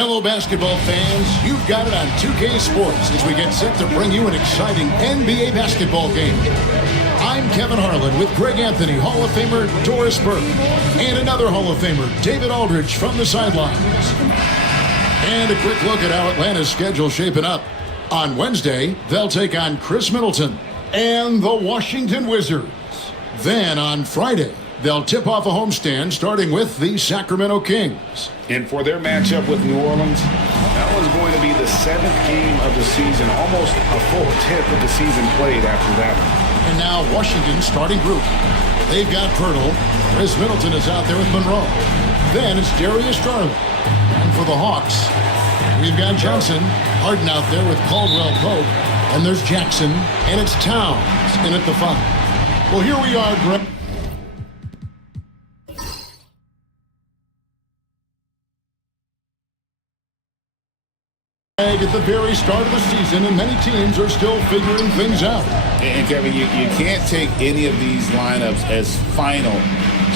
Hello, basketball fans. You've got it on 2K Sports as we get set to bring you an exciting NBA basketball game. I'm Kevin Harlan with Greg Anthony, Hall of Famer Doris Burke, and another Hall of Famer, David Aldridge, from the sidelines. And a quick look at how Atlanta's schedule shaping up. On Wednesday, they'll take on Chris Middleton and the Washington Wizards. Then on Friday, they'll tip off a homestand starting with the Sacramento Kings. And for their matchup with New Orleans, that one's going to be the 7th game of the season, almost a full 10th of the season played after that one. And now Washington's starting group. They've got Pirtle. Chris Middleton is out there with Monroe. Then it's Darius Garland. And for the Hawks, we've got Johnson, Harden out there with Caldwell Pope. And there's Jackson, and it's Towns in at the 5. Well, here we are, Greg. At the very start of the season, and many teams are still figuring things out. And Kevin, you can't take any of these lineups as final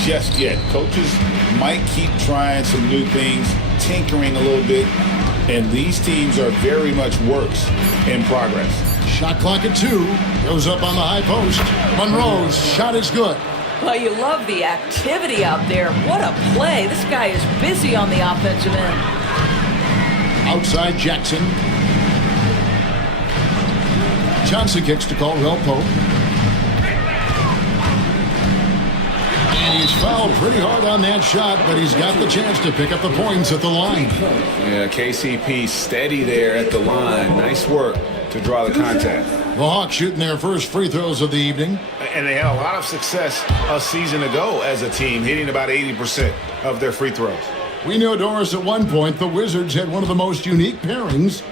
just yet. Coaches might keep trying some new things, tinkering a little bit, and these teams are very much works in progress. Shot clock at 2, goes up on the high post. Monroe's shot is good. Well, you love the activity out there. What a play. This guy is busy on the offensive end. Outside Jackson. Johnson kicks to Caldwell Pope. And he's fouled pretty hard on that shot, but he's got the chance to pick up the points at the line. Yeah, KCP steady there at the line. Nice work to draw the contact. The Hawks shooting their first free throws of the evening. And they had a lot of success a season ago as a team, hitting about 80% of their free throws. We know, Doris, at one point the Wizards had one of the most unique pairings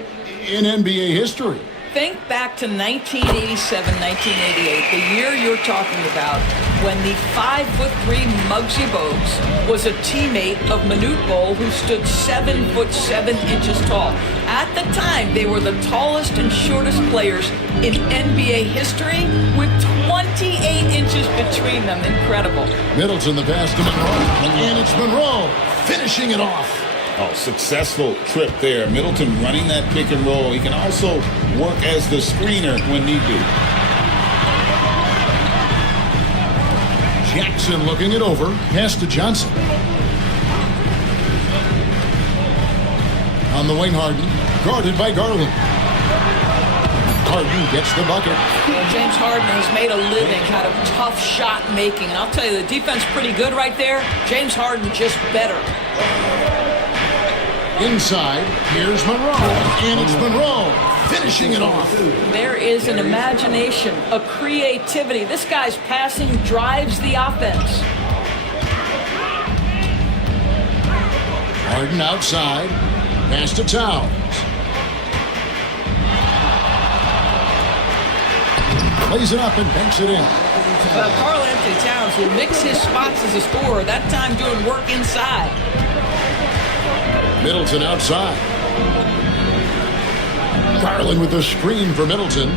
in NBA history. Think back to 1987, 1988, the year you're talking about, when the 5'3" Muggsy Bogues was a teammate of Manute Bol, who stood 7'7" tall. At the time, they were the tallest and shortest players in NBA history, with 28 inches between them. Incredible. Middleton, the pass to Monroe, and it's Monroe finishing it off. Oh, successful trip there. Middleton running that pick and roll. He can also work as the screener when need be. Jackson looking it over. Pass to Johnson. On the wing, Harden. Guarded by Garland. Harden gets the bucket. Well, James Harden has made a living out of tough shot making. And I'll tell you, the defense pretty good right there. James Harden just better. Inside, here's Monroe, and it's Monroe finishing it off. There is an imagination, a creativity. This guy's passing drives the offense. Harden outside, pass to Towns. Plays it up and banks it in. Karl Anthony Towns will mix his spots as a scorer, that time doing work inside. Middleton outside. Garland with the screen for Middleton.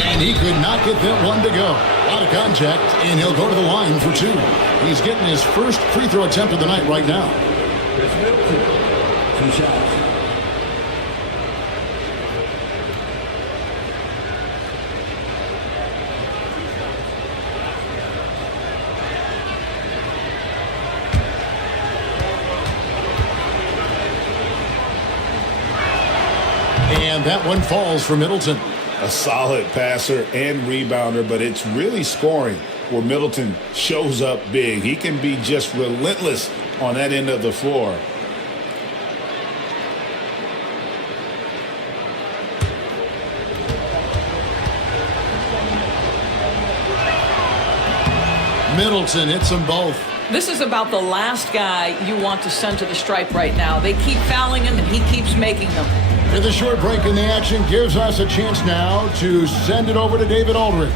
And he could not get that one to go. Out of contact, and he'll go to the line for 2. He's getting his first free throw attempt of the night right now. Chris Middleton, 2 shots. And that one falls for Middleton. A solid passer and rebounder, but it's really scoring where Middleton shows up big. He can be just relentless on that end of the floor. Middleton hits them both. This is about the last guy you want to send to the stripe right now. They keep fouling him, and he keeps making them. And the short break in the action gives us a chance now to send it over to David Aldridge.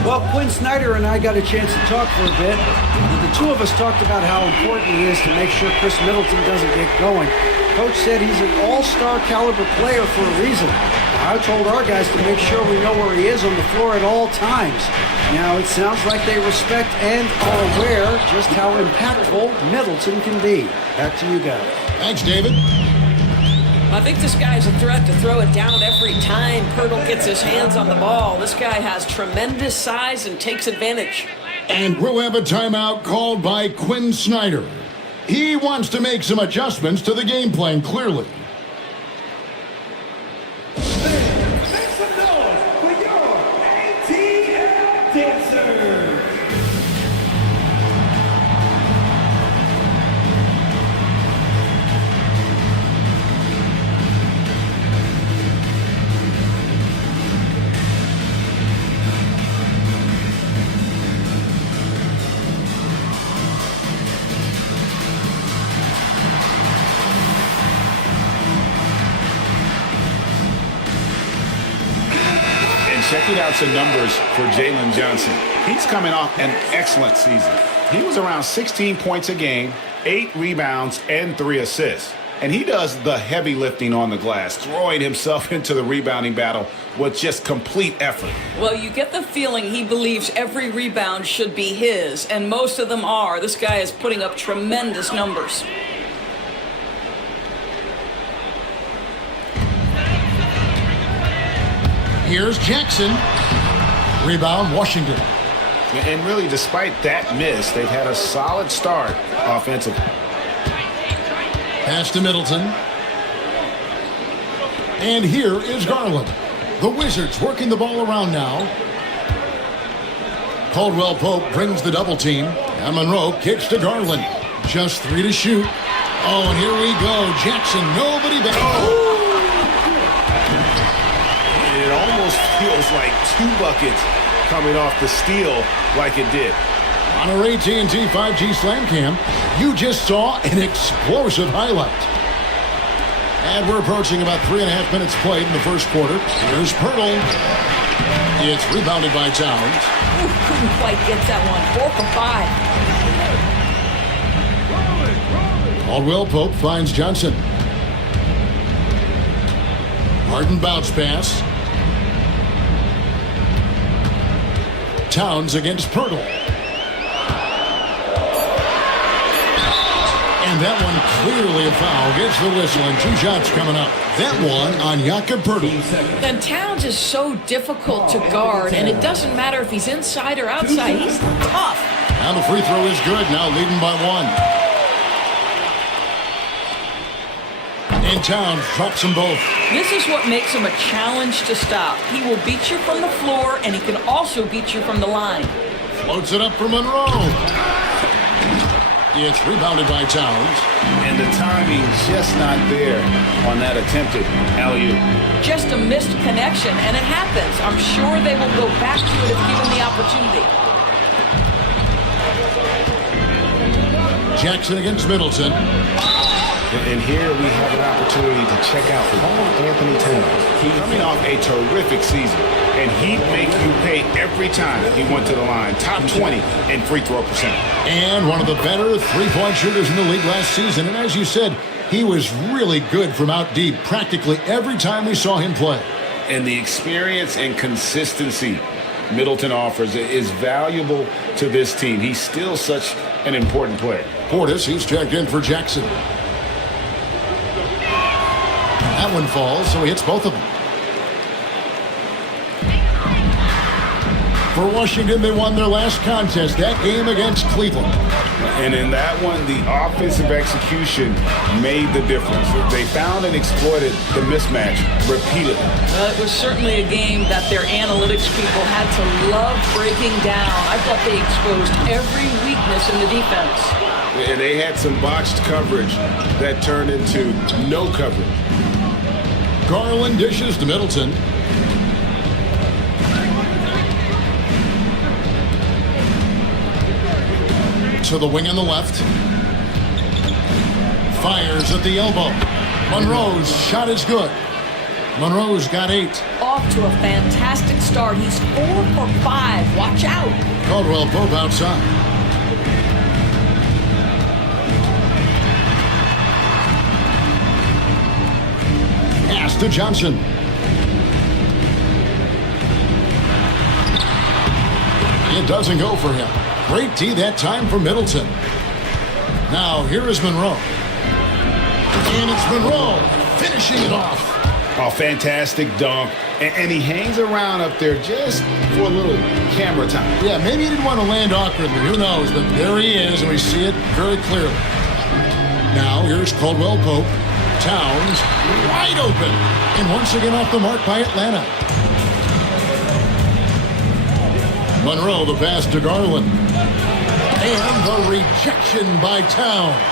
Well, Quinn Snyder and I got a chance to talk for a bit. The two of us talked about how important it is to make sure Chris Middleton doesn't get going. Coach said he's an all-star caliber player for a reason. I told our guys to make sure we know where he is on the floor at all times. Now, it sounds like they respect and are aware just how impactful Middleton can be. Back to you guys. Thanks, David. I think this guy's a threat to throw it down every time Pirtle gets his hands on the ball. This guy has tremendous size and takes advantage. And we'll have a timeout called by Quinn Snyder. He wants to make some adjustments to the game plan, clearly. Make some noise for your ATL dancers. Checking out some numbers for Jalen Johnson. He's coming off an excellent season. He was around 16 points a game, 8 rebounds, and 3 assists. And he does the heavy lifting on the glass, throwing himself into the rebounding battle with just complete effort. Well, you get the feeling he believes every rebound should be his, and most of them are. This guy is putting up tremendous numbers. Here's Jackson. Rebound, Washington. And really, despite that miss, they've had a solid start offensively. Pass to Middleton. And here is Garland. The Wizards working the ball around now. Caldwell Pope brings the double team. And Monroe kicks to Garland. Just 3 to shoot. Oh, and here we go. Jackson, nobody back. Oh! It almost feels like 2 buckets coming off the steal like it did. On our AT&T 5G Slam Cam, you just saw an explosive highlight. And we're approaching about 3.5 minutes played in the first quarter. Here's Pirtle. It's rebounded by Towns. Ooh, couldn't quite get that one. 4 for 5. Caldwell Pope finds Johnson. Harden bounce pass. Towns against Pirtle. And that one clearly a foul. Gets the whistle and 2 shots coming up. That one on Jakob Pirtle. And Towns is so difficult to guard, and it doesn't matter if he's inside or outside. He's tough. And the free throw is good. Now leading by 1. And Towns drops them both. This is what makes him a challenge to stop. He will beat you from the floor, and he can also beat you from the line. Floats it up for Monroe. It's rebounded by Towns. And the timing just not there on that attempted alley-oop. Just a missed connection, and it happens. I'm sure they will go back to it if given the opportunity. Jackson against Middleton. And here we have an opportunity to check out Anthony Towns. He's coming off a terrific season, and he'd make you pay every time he went to the line. Top 20 in free throw percentage. And one of the better three-point shooters in the league last season. And as you said, he was really good from out deep practically every time we saw him play. And the experience and consistency Middleton offers is valuable to this team. He's still such an important player. Portis, he's checked in for Jackson. That one falls, so he hits both of them. For Washington, they won their last contest, that game against Cleveland. And in that one, the offensive execution made the difference. They found and exploited the mismatch repeatedly. Well, it was certainly a game that their analytics people had to love breaking down. I thought they exposed every weakness in the defense. And they had some botched coverage that turned into no coverage. Garland dishes to Middleton. To the wing on the left. Fires at the elbow. Monroe's shot is good. Monroe's got 8. Off to a fantastic start. He's 4 for 5. Watch out. Caldwell Pope outside. pass to Johnson. It doesn't go for him. Great D that time for Middleton. Now here is Monroe. And it's Monroe finishing it off. Oh, fantastic dunk. And he hangs around up there just for a little camera time. Yeah, maybe he didn't want to land awkwardly. Who knows? But there he is, and we see it very clearly. Now here's Caldwell Pope. Towns wide open. And once again off the mark by Atlanta. Monroe, the pass to Garland. And the rejection by Towns.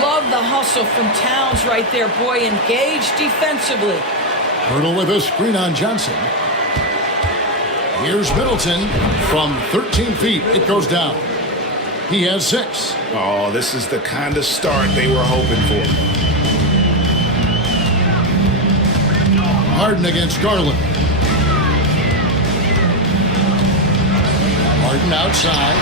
Love the hustle from Towns right there. Boy, engaged defensively. Hurdle with a screen on Johnson. Here's Middleton from 13 feet. It goes down. He has 6. Oh, this is the kind of start they were hoping for. Harden against Garland. Harden outside.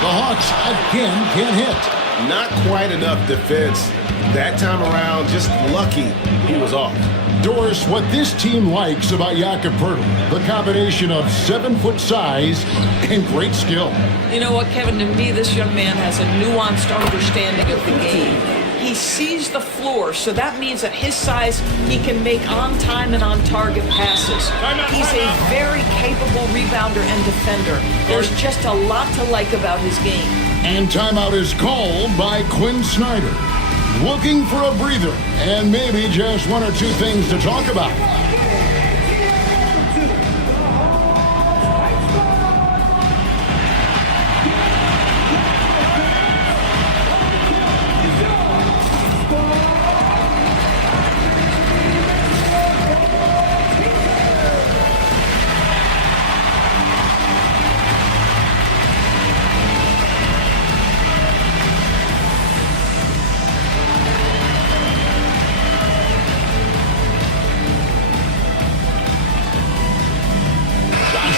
The Hawks again can't hit. Not quite enough defense. That time around, just lucky he was off. Doris, what this team likes about Jakob Poeltl, the combination of 7-foot size and great skill. You know what, Kevin? To me, this young man has a nuanced understanding of the game. He sees the floor, so that means at his size, he can make on-time and on-target passes. He's a very capable rebounder and defender. There's just a lot to like about his game. And timeout is called by Quinn Snyder. Looking for a breather and maybe just 1 or 2 things to talk about.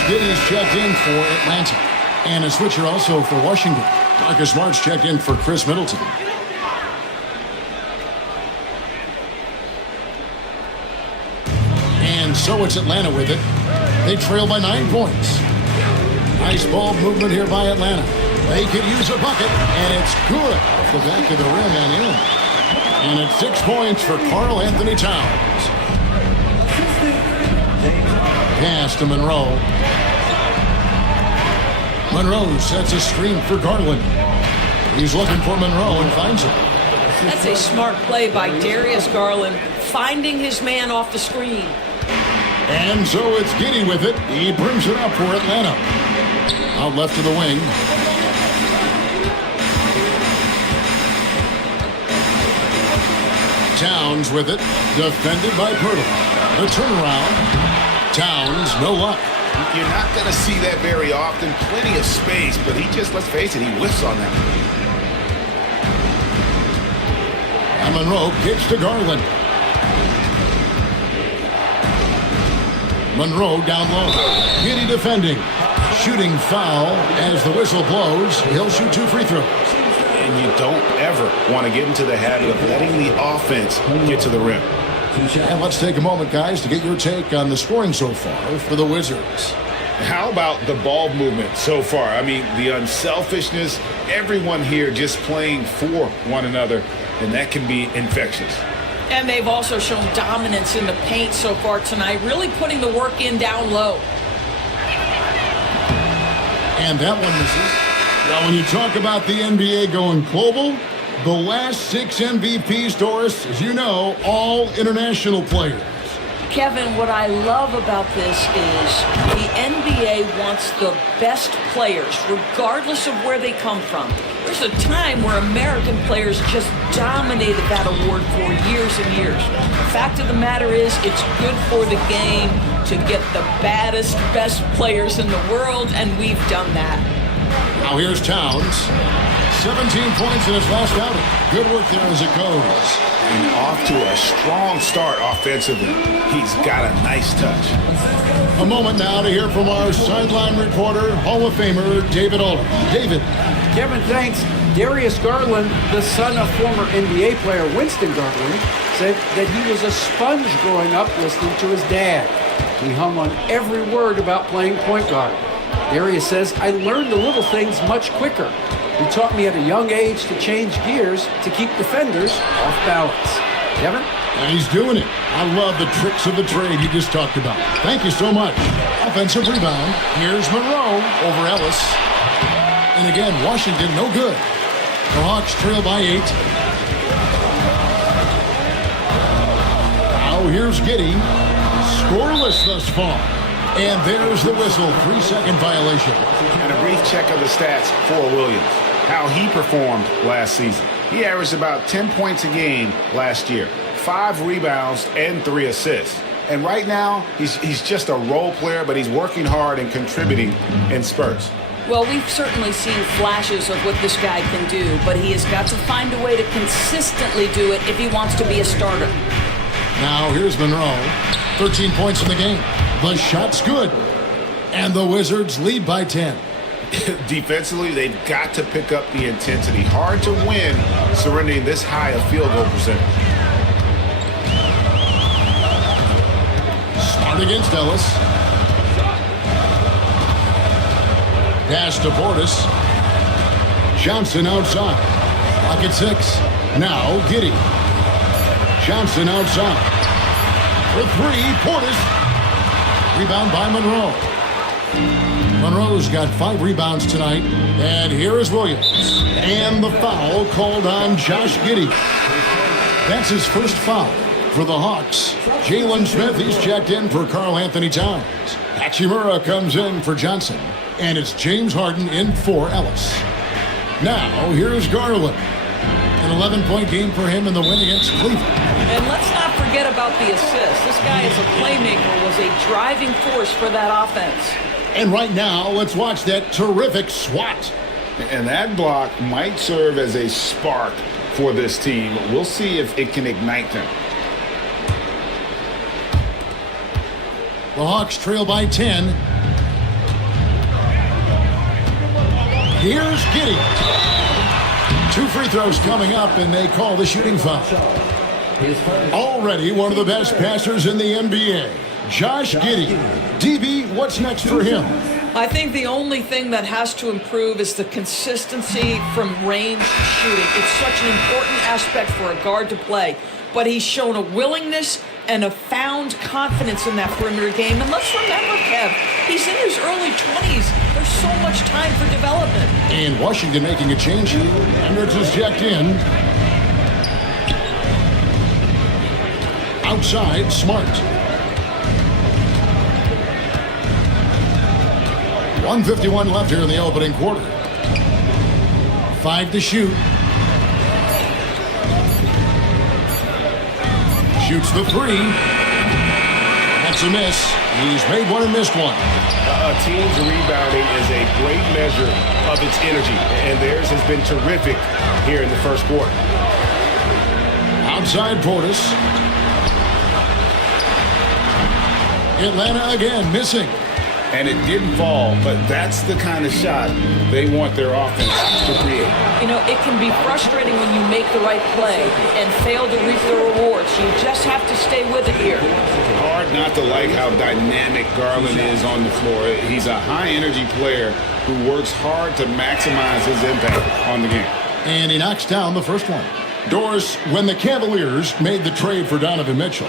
Giddey is checked in for Atlanta. And a switcher also for Washington. Marcus Smart's checked in for Chris Middleton. And so it's Atlanta with it. They trail by 9 points. Nice ball movement here by Atlanta. They could use a bucket, and it's good off the back of the rim and in. And it's 6 points for Karl Anthony Towns. Pass to Monroe. Monroe sets a screen for Garland. He's looking for Monroe and finds him. That's a smart play by Darius Garland, finding his man off the screen. And so it's Giddey with it. He brings it up for Atlanta. Out left to the wing. Towns with it. Defended by Poeltl. The turnaround. Towns, no luck. You're not going to see that very often. Plenty of space, but he just, let's face it, he whiffs on that. And Monroe kicks to Garland. Monroe down low. Giddey defending. Shooting foul as the whistle blows. He'll shoot 2 free throws. And you don't ever want to get into the habit of letting the offense get to the rim. And let's take a moment, guys, to get your take on the scoring so far for the Wizards. How about the ball movement so far? I mean, the unselfishness, everyone here just playing for one another, and that can be infectious. And they've also shown dominance in the paint so far tonight, really putting the work in down low. And that one misses. Now, when you talk about the NBA going global, the last 6 MVPs, Doris, as you know, all international players. Kevin, what I love about this is the NBA wants the best players, regardless of where they come from. There's a time where American players just dominated that award for years and years. The fact of the matter is, it's good for the game to get the baddest, best players in the world, and we've done that. Now here's Towns. 17 points in his last outing. Good work there as it goes. And off to a strong start offensively. He's got a nice touch. A moment now to hear from our sideline reporter, Hall of Famer David Alder. David. Kevin, thanks. Darius Garland, the son of former NBA player Winston Garland, said that he was a sponge growing up listening to his dad. He hung on every word about playing point guard. Darius says, I learned the little things much quicker. He taught me at a young age to change gears to keep defenders off balance. Kevin? And he's doing it. I love the tricks of the trade he just talked about. Thank you so much. Offensive rebound. Here's Monroe over Ellis. And again, Washington no good. The Hawks trail by 8. Now here's Giddey. Scoreless thus far. And there's the whistle. 3-second violation. And a brief check of the stats for Williams. How he performed last season. He averaged about 10 points a game last year. 5 rebounds and 3 assists. And right now, he's just a role player, but he's working hard and contributing in spurts. Well, we've certainly seen flashes of what this guy can do, but he has got to find a way to consistently do it if he wants to be a starter. Now here's Monroe. 13 points in the game. The shot's good. And the Wizards lead by 10. Defensively, they've got to pick up the intensity. Hard to win surrendering this high a field goal percentage. Smart against Ellis. Pass to Portis. Johnson outside. Clock at 6. Now Giddey. Johnson outside. For 3, Portis. Rebound by Monroe. Monroe's got 5 rebounds tonight. And here is Williams. And the foul called on Josh Giddey. That's his first foul for the Hawks. Jalen Smith, he's checked in for Karl Anthony Towns. Hachimura comes in for Johnson. And it's James Harden in for Ellis. Now, here's Garland. An 11-point game for him in the win against Cleveland. And let's not forget about the assist. This guy is a playmaker, was a driving force for that offense. And right now, let's watch that terrific swat. And that block might serve as a spark for this team. We'll see if it can ignite them. The Hawks trail by 10. Here's Giddey. 2 free throws coming up, and they call the shooting foul. Already one of the best passers in the NBA, Josh Giddey. DB, what's next for him? I think the only thing that has to improve is the consistency from range shooting. It's such an important aspect for a guard to play. But he's shown a willingness and a found confidence in that perimeter game. And let's remember, Kev, he's in his early 20s. There's so much time for development. And Washington making a change here. Hendricks is checked in. Outside, Smart. 1:51 left here in the opening quarter. 5 to shoot. Shoots the 3. That's a miss. He's made one and missed one. A team's rebounding is a great measure of its energy, and theirs has been terrific here in the first quarter. Outside Portis. Atlanta again missing. And it didn't fall, but that's the kind of shot they want their offense to create. You know, it can be frustrating when you make the right play and fail to reap the rewards. You just have to stay with it here. Hard not to like how dynamic Garland is on the floor. He's a high-energy player who works hard to maximize his impact on the game. And he knocks down the first one. Doris, when the Cavaliers made the trade for Donovan Mitchell,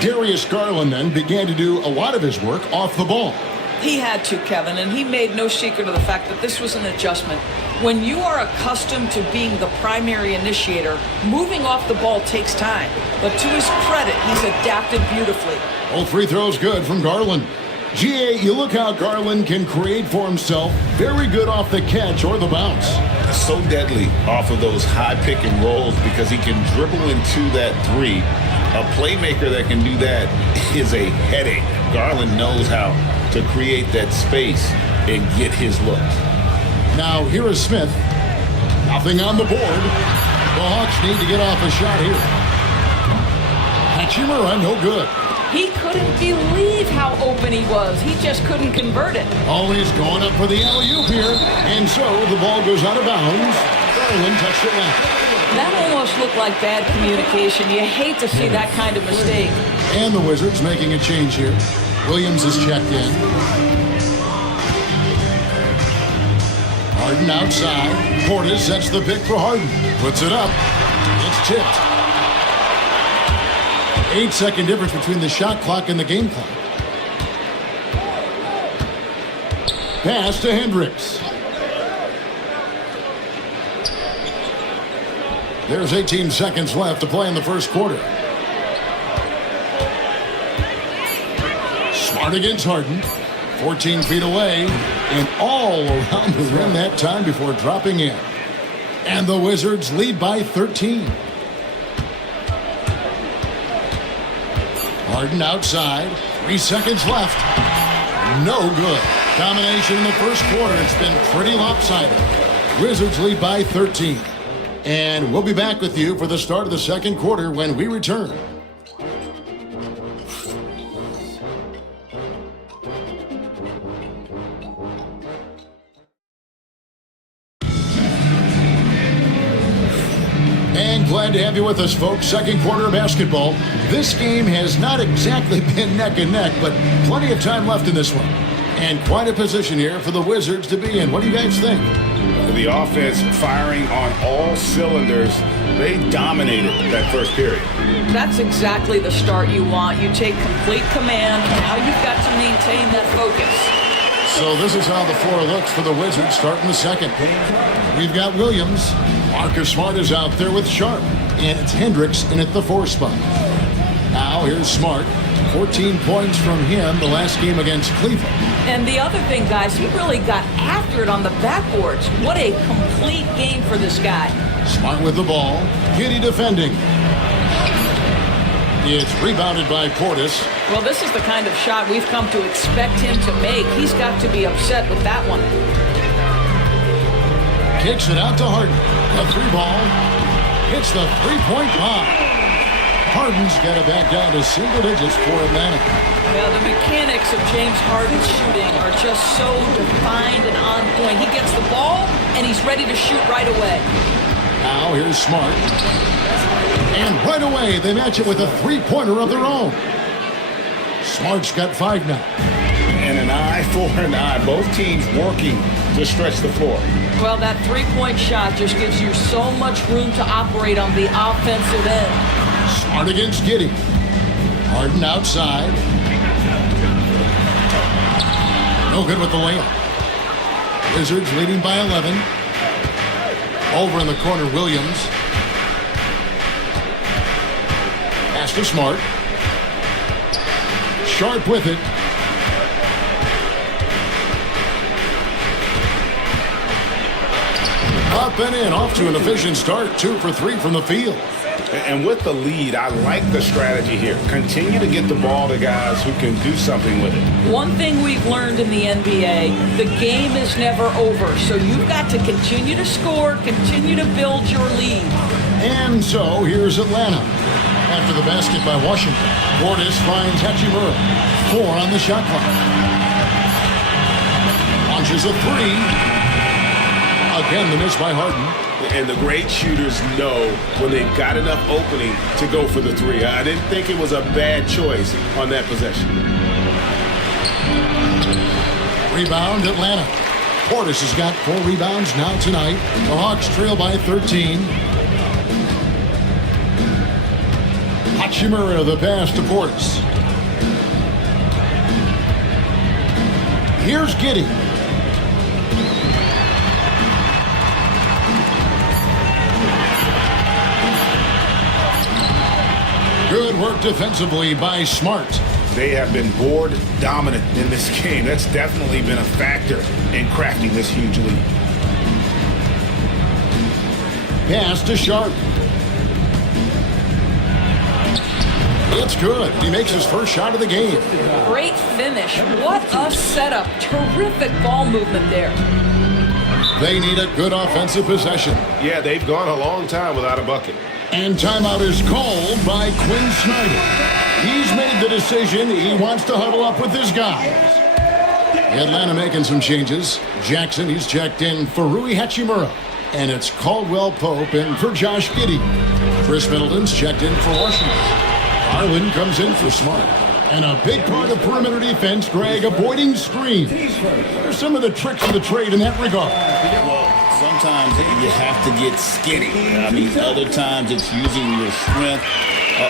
Darius Garland then began to do a lot of his work off the ball. He had to, Kevin, and he made no secret of the fact that this was an adjustment. When you are accustomed to being the primary initiator, moving off the ball takes time. But to his credit, he's adapted beautifully. All free throws good from Garland. GA, you look how Garland can create for himself. Very good off the catch or the bounce. So deadly off of those high pick and rolls because he can dribble into that 3. A playmaker that can do that is a headache. Garland knows how to create that space and get his look. Now here is Smith. Nothing on the board. The Hawks need to get off a shot here. Hachimura, no good. He couldn't believe how open he was. He just couldn't convert it. Always going up for the alley-oop here. And so the ball goes out of bounds. Harlan touched it left. That almost looked like bad communication. You hate to see that kind of mistake. And the Wizards making a change here. Williams is checked in. Harden outside. Portis sets the pick for Harden. Puts it up. It's tipped. 8-second difference between the shot clock and the game clock. Pass to Hendricks. There's 18 seconds left to play in the first quarter. Smart against Harden. 14 feet away and all around the rim that time before dropping in. And the Wizards lead by 13. Harden outside. 3 seconds left. No good. Domination in the first quarter. It's been pretty lopsided. Wizards lead by 13. And we'll be back with you for the start of the second quarter when we return. And glad to have you with us, folks. Second quarter of basketball. This game has not exactly been neck and neck, but plenty of time left in this one. And quite a position here for the Wizards to be in. What do you guys think? The offense firing on all cylinders. They dominated that first period. That's exactly the start you want. You take complete command. Now you've got to maintain that focus. So this is how the floor looks for the Wizards starting the second. We've got Williams. Marcus Smart is out there with Sharp. And it's Hendricks in at the 4 spot. Now here's Smart. 14 points from him the last game against Cleveland. And the other thing, guys, he really got after it on the backboards. What a complete game for this guy. Smart with the ball. Giddey defending. It's rebounded by Portis. Well, this is the kind of shot we've come to expect him to make. He's got to be upset with that one. Kicks it out to Harden. The 3-ball. Hits the 3-point line. Harden's got it back down to single digits for Atlanta. Now, the mechanics of James Harden's shooting are just so defined and on point. He gets the ball, and he's ready to shoot right away. Now, here's Smart. And right away, they match it with a 3-pointer of their own. Smart's got 5 now. And an eye for an eye. Both teams working to stretch the floor. Well, that 3-point shot just gives you so much room to operate on the offensive end. Smart against Giddey. Harden outside. No good with the layup. Wizards leading by 11. Over in the corner, Williams. Pass to Smart. Sharp with it. Up and in, off to an efficient start. 2 for 3 from the field. And with the lead, I like the strategy here. Continue to get the ball to guys who can do something with it. One thing we've learned in the NBA, the game is never over. So you've got to continue to score, continue to build your lead. And so here's Atlanta. After the basket by Washington, Portis finds Hachimura. 4 on the shot clock. Launches a 3. Again, the miss by Harden. And the great shooters know when they've got enough opening to go for the 3. I didn't think it was a bad choice on that possession. Rebound, Atlanta. Portis has got 4 rebounds now tonight. The Hawks trail by 13. Hachimura, the pass to Portis. Here's Giddey. Good work defensively by Smart. They have been board dominant in this game. That's definitely been a factor in crafting this huge lead. Pass to Sharp. It's good. He makes his first shot of the game. Great finish. What a setup. Terrific ball movement there. They need a good offensive possession. Yeah, they've gone a long time without a bucket. And timeout is called by Quinn Snyder. He's made the decision. He wants to huddle up with his guys. Atlanta making some changes. Jackson, he's checked in for Rui Hachimura. And it's Caldwell Pope in for Josh Giddey. Chris Middleton's checked in for Washington. Garland comes in for Smart. And a big part of perimeter defense, Greg, avoiding screens. What are some of the tricks of the trade in that regard? Well, sometimes you have to get skinny. I mean, other times it's using your strength.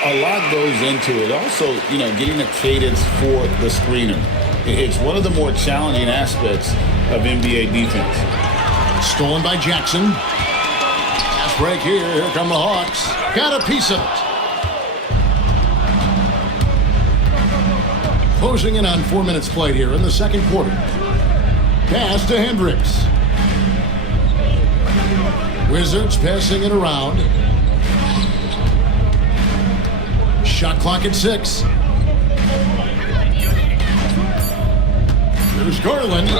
A lot goes into it. Also, getting a cadence for the screener. It's one of the more challenging aspects of NBA defense. Stolen by Jackson. Pass break here. Here come the Hawks. Got a piece of it. Closing in on 4 minutes played here in the second quarter. Pass to Hendricks. Wizards passing it around. Shot clock at 6. There's Garland.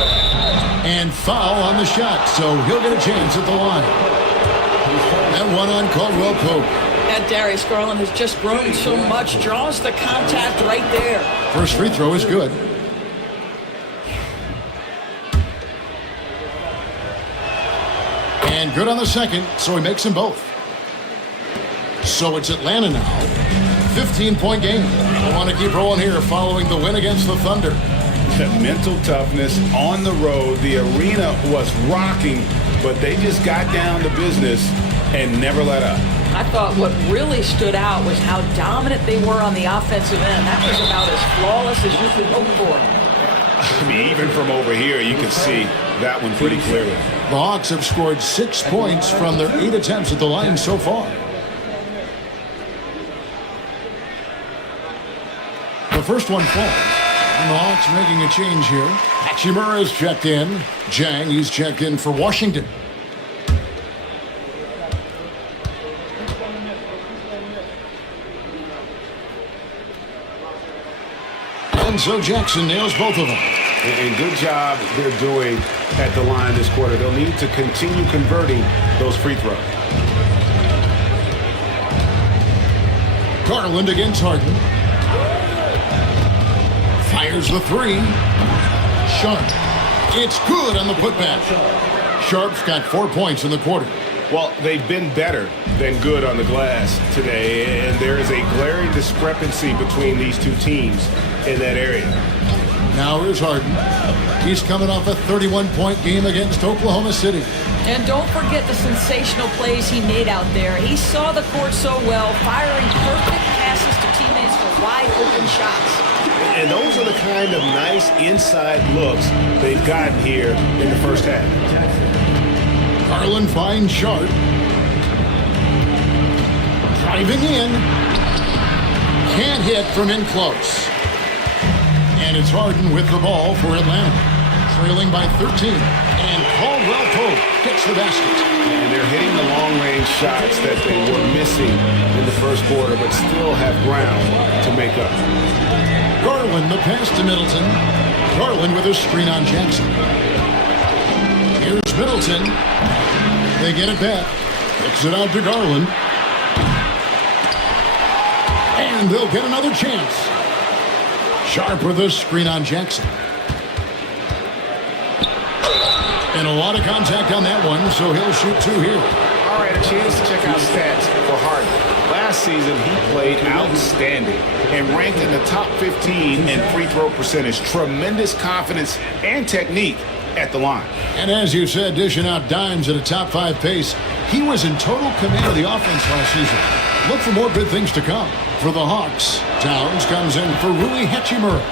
And foul on the shot, so he'll get a chance at the line. That one on Caldwell Pope. And Darius Garland has just grown so much, draws the contact right there. First free throw is good. And good on the second, so he makes them both. So it's Atlanta now. 15-point game. I want to keep rolling here following the win against the Thunder. Mental toughness on the road. The arena was rocking, but they just got down to business and never let up. I thought what really stood out was how dominant they were on the offensive end. That was about as flawless as you could hope for. I mean, even from over here, you can see that one pretty clearly. The Hawks have scored 6 points from their 8 attempts at the line so far. The first one falls. And the Hawks making a change here. Hachimura is checked in. Jang, he's checked in for Washington. And so Jackson nails both of them. And good job they're doing at the line this quarter. They'll need to continue converting those free throws. Garland against Harden. Fires the 3. Sharp. It's good on the putback. Sharp's got 4 points in the quarter. Well, they've been better than good on the glass today, and there is a glaring discrepancy between these two teams in that area. Now here's Harden. He's coming off a 31-point game against Oklahoma City. And don't forget the sensational plays he made out there. He saw the court so well, firing perfect passes to teammates for wide open shots. And those are the kind of nice inside looks they've gotten here in the first half. Garland finds Sharp. Driving in. Can't hit from in close. And it's Harden with the ball for Atlanta. Trailing by 13. And Caldwell Pope gets the basket. And they're hitting the long-range shots that they were missing in the first quarter, but still have ground to make up. Garland, the pass to Middleton. Garland with a screen on Jackson. Here's Middleton. They get it back. Kicks it out to Garland. And they'll get another chance. Sharp with a screen on Jackson. And a lot of contact on that one, so he'll shoot 2 here. All right, a chance to check out stats for Harden. Last season, he played outstanding and ranked in the top 15 in free throw percentage. Tremendous confidence and technique at the line. And as you said, dishing out dimes at a top 5 pace, he was in total command of the offense last season. Look for more good things to come. For the Hawks, Towns comes in for Rui Hachimura.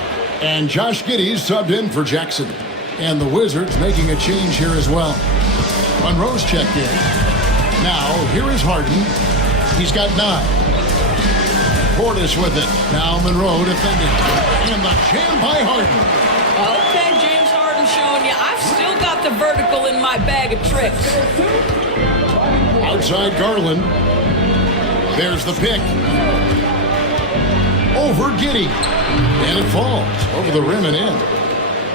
And Josh Giddey's subbed in for Jackson. And the Wizards making a change here as well. Monroe's checked in. Now, here is Harden. He's got 9. Portis with it. Now Monroe defending. And the jam by Harden. Okay, James Harden showing you. I've still got the vertical in my bag of tricks. Outside Garland. There's the pick. Over Giddey. And it falls over the rim and in.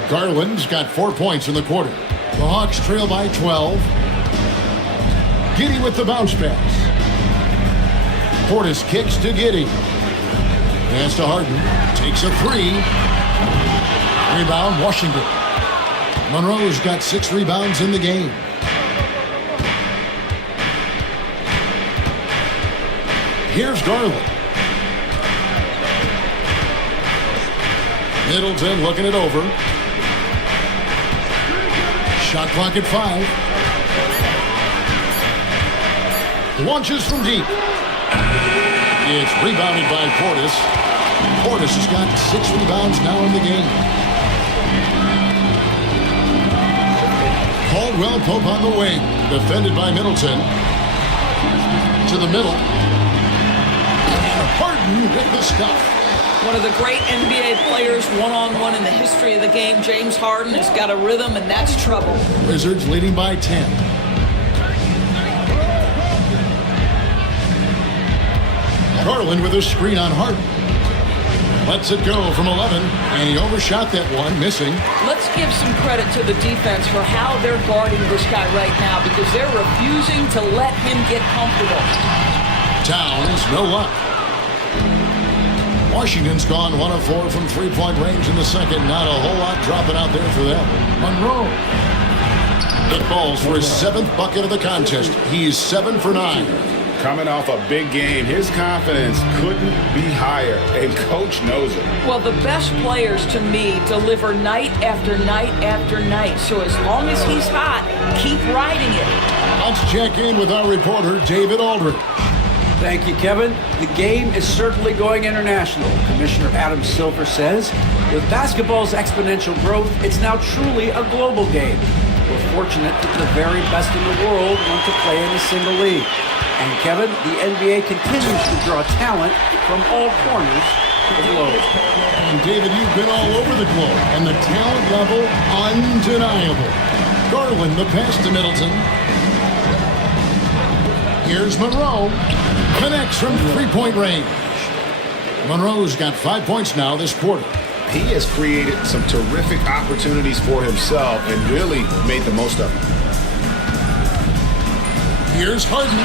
Garland's got 4 points in the quarter. The Hawks trail by 12. Giddey with the bounce pass. Portis kicks to Giddey. Pass to Harden. Takes a 3. Rebound, Washington. Monroe's got 6 rebounds in the game. Here's Garland. Middleton looking it over. Shot clock at 5. Launches from deep. It's rebounded by Portis. Portis has got 6 rebounds now in the game. Caldwell Pope on the wing. Defended by Middleton. To the middle. And Harden with the stuff. One of the great NBA players one-on-one in the history of the game, James Harden, has got a rhythm, and that's trouble. Wizards leading by 10. Garland with a screen on Harden. Lets it go from 11, and he overshot that one, missing. Let's give some credit to the defense for how they're guarding this guy right now, because they're refusing to let him get comfortable. Towns, no luck. Washington's gone 1 of 4 from three-point range in the second. Not a whole lot dropping out there for them. Monroe. It falls for his 7th bucket of the contest. He's 7 for 9. Coming off a big game, his confidence couldn't be higher, and Coach knows it. Well, the best players, to me, deliver night after night after night. So as long as he's hot, keep riding it. Let's check in with our reporter, David Aldridge. Thank you, Kevin. The game is certainly going international. Commissioner Adam Silver says, with basketball's exponential growth, it's now truly a global game. We're fortunate that the very best in the world want to play in a single league. And Kevin, the NBA continues to draw talent from all corners of the globe. And David, you've been all over the globe, and the talent level undeniable. Garland, the pass to Middleton. Here's Monroe. Connects from three-point range. Monroe's got 5 points now this quarter. He has created some terrific opportunities for himself and really made the most of them. Here's Harden.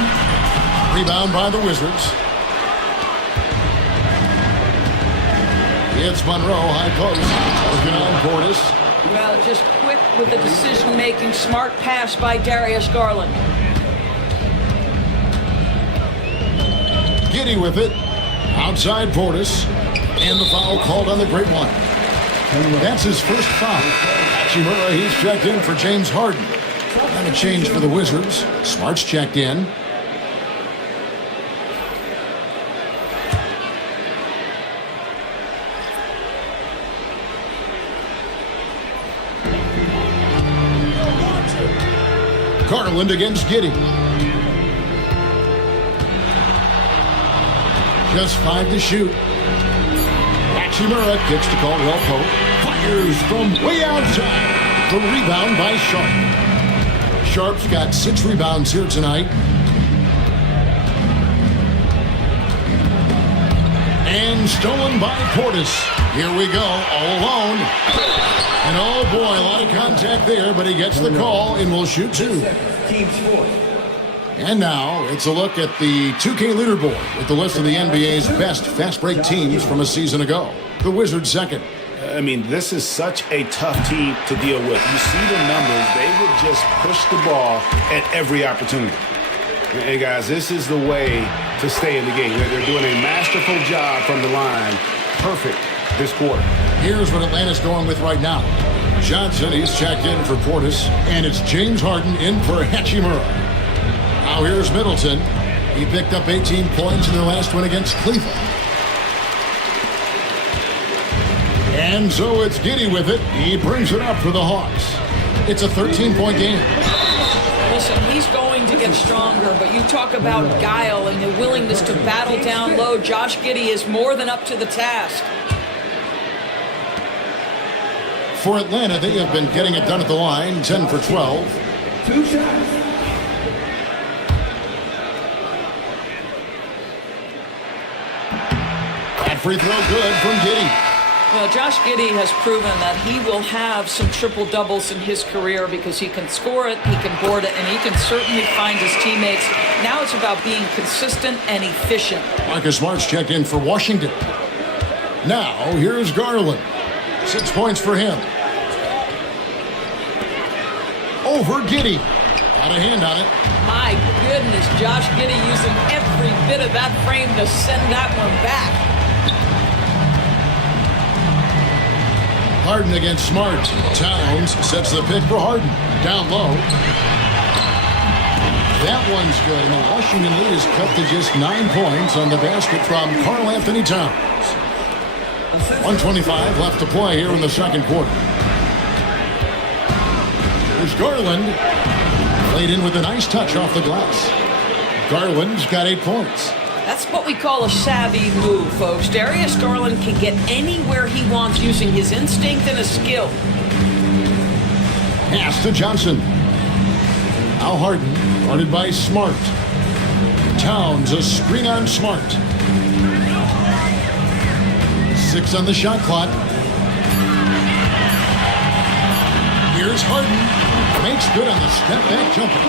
Rebound by the Wizards. It's Monroe, high post. Working on Portis. Well, just quick with the decision-making, smart pass by Darius Garland. Giddy with it. Outside Portis. And the foul called on the great one. That's his first foul. Hachimura, he's checked in for James Harden. And a change for the Wizards. Smart's checked in. Garland against Giddy. Just 5 to shoot. Hachimura kicks to Caldwell Pope. Fires from way outside. The rebound by Sharp. Sharp's got 6 rebounds here tonight. And stolen by Portis. Here we go, all alone. And oh boy, a lot of contact there, but he gets the call and will shoot 2. Team sport. And now it's a look at the 2K leaderboard with the list of the NBA's best fast break teams from a season ago. The Wizards second. I mean, this is such a tough team to deal with. You see the numbers. They would just push the ball at every opportunity. And guys, this is the way to stay in the game. They're doing a masterful job from the line. Perfect this quarter. Here's what Atlanta's going with right now. Johnson, he's checked in for Portis, and it's James Harden in for Hachimura. Now here's Middleton. He picked up 18 points in their last win against Cleveland. And so it's Giddy with it. He brings it up for the Hawks. It's a 13-point game. Listen, he's going to get stronger, but you talk about guile and the willingness to battle down low. Josh Giddey is more than up to the task. For Atlanta, they have been getting it done at the line, 10 for 12. 2 shots. That free throw good from Giddy. Well, Josh Giddey has proven that he will have some triple-doubles in his career because he can score it, he can board it, and he can certainly find his teammates. Now it's about being consistent and efficient. Marcus Smart's checked in for Washington. Now, here's Garland. 6 points for him. Over Giddy. Got a hand on it. My goodness, Josh Giddey using every bit of that frame to send that one back. Harden against Smart. Towns sets the pick for Harden. Down low. That one's good, and the Washington lead is cut to just 9 points on the basket from Karl Anthony Towns. 1:25 left to play here in the second quarter. Here's Garland. Played in with a nice touch off the glass. Garland's got 8 points. That's what we call a savvy move, folks. Darius Garland can get anywhere he wants using his instinct and his skill. Pass to Johnson. Now Harden, guarded by Smart. Towns, a screen on Smart. 6 on the shot clock. Here's Harden. Makes good on the step-back jumper.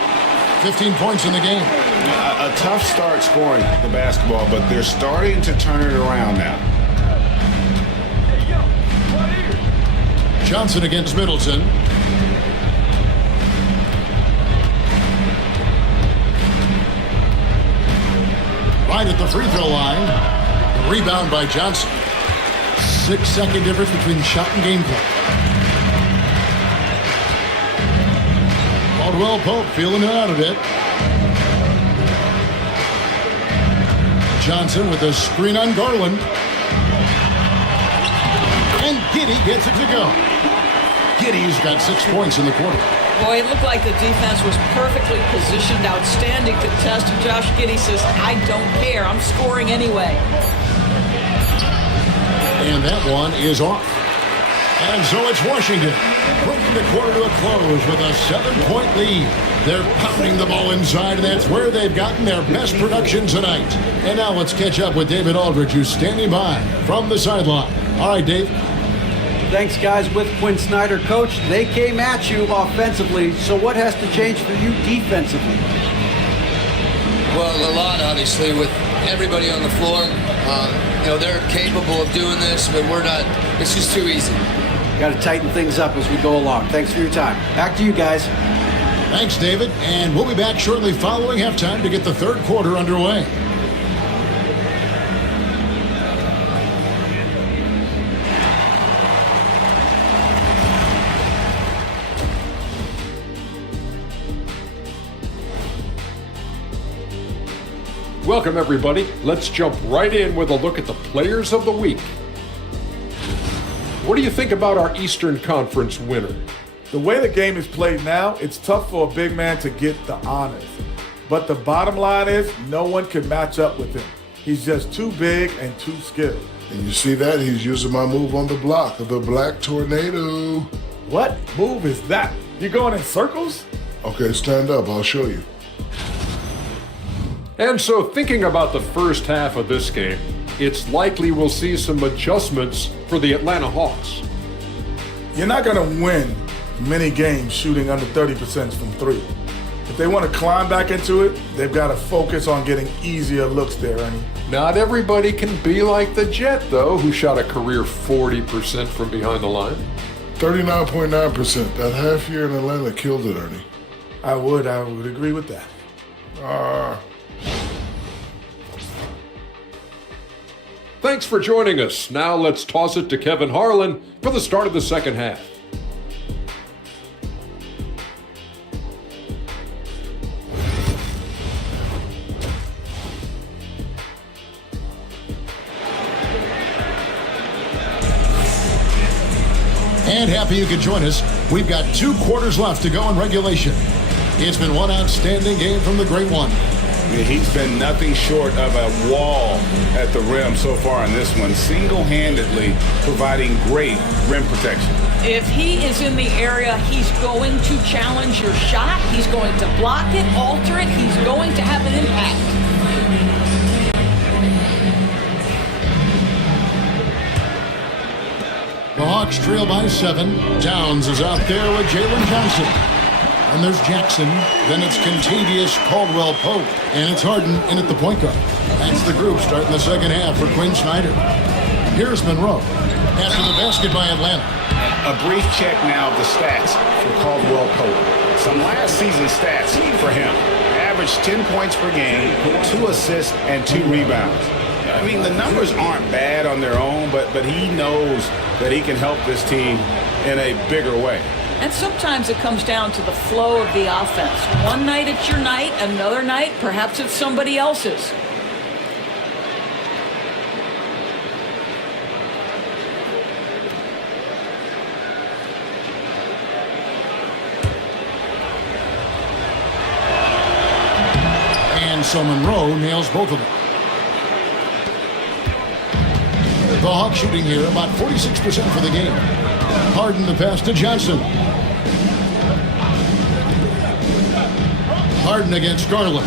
15 points in the game. A tough start scoring the basketball, but they're starting to turn it around now. Johnson against Middleton. Right at the free throw line. The rebound by Johnson. 6-second difference between shot and game play. Caldwell Pope feeling it out a bit. Johnson with a screen on Garland. And Giddey gets it to go. Giddey's got 6 points in the quarter. Boy, it looked like the defense was perfectly positioned. Outstanding contest. And Josh Giddey says, I don't care. I'm scoring anyway. And that one is off. And so it's Washington bringing the quarter to a close with a 7-point lead. They're pounding the ball inside, and that's where they've gotten their best production tonight. And now let's catch up with David Aldridge, who's standing by from the sideline. All right, Dave. Thanks, guys. With Quinn Snyder, coach, they came at you offensively. So what has to change for you defensively? Well, a lot, obviously, with everybody on the floor. They're capable of doing this, but we're not. It's just too easy. Got to tighten things up as we go along. Thanks for your time. Back to you guys. Thanks, David. And we'll be back shortly following halftime to get the third quarter underway. Welcome, everybody. Let's jump right in with a look at the players of the week. What do you think about our Eastern Conference winner? The way the game is played now, it's tough for a big man to get the honors. But the bottom line is, no one can match up with him. He's just too big and too skilled. And you see that? He's using my move on the block of the Black Tornado. What move is that? You going in circles? Okay, stand up. I'll show you. And so, thinking about the first half of this game, it's likely we'll see some adjustments for the Atlanta Hawks. You're not going to win many games shooting under 30% from three. If they want to climb back into it, they've got to focus on getting easier looks there, Ernie. Not everybody can be like the Jet, though, who shot a career 40% from behind the line. 39.9%. That half year in Atlanta killed it, Ernie. I would agree with that. Thanks for joining us. Now let's toss it to Kevin Harlan for the start of the second half. And happy you could join us. We've got 2 quarters left to go in regulation. It's been one outstanding game from the Great One. He's been nothing short of a wall at the rim so far in this one, single-handedly providing great rim protection. If he is in the area, he's going to challenge your shot. He's going to block it, alter it. He's going to have an impact. The Hawks trail by 7. Towns is out there with Jalen Johnson. And there's Jackson. Then it's Contavious Caldwell Pope. And it's Harden in at the point guard. That's the group starting the second half for Quinn Snyder. Here's Monroe. After the basket by Atlanta. A brief check now of the stats for Caldwell Pope. Some last season stats for him. Averaged 10 points per game, 2 assists, and 2 rebounds. I mean, the numbers aren't bad on their own, but he knows that he can help this team in a bigger way. And sometimes it comes down to the flow of the offense. One night it's your night, another night perhaps it's somebody else's. And so Monroe nails both of them. The Hawks shooting here about 46% for the game. Harden the pass to Johnson. Harden against Garland.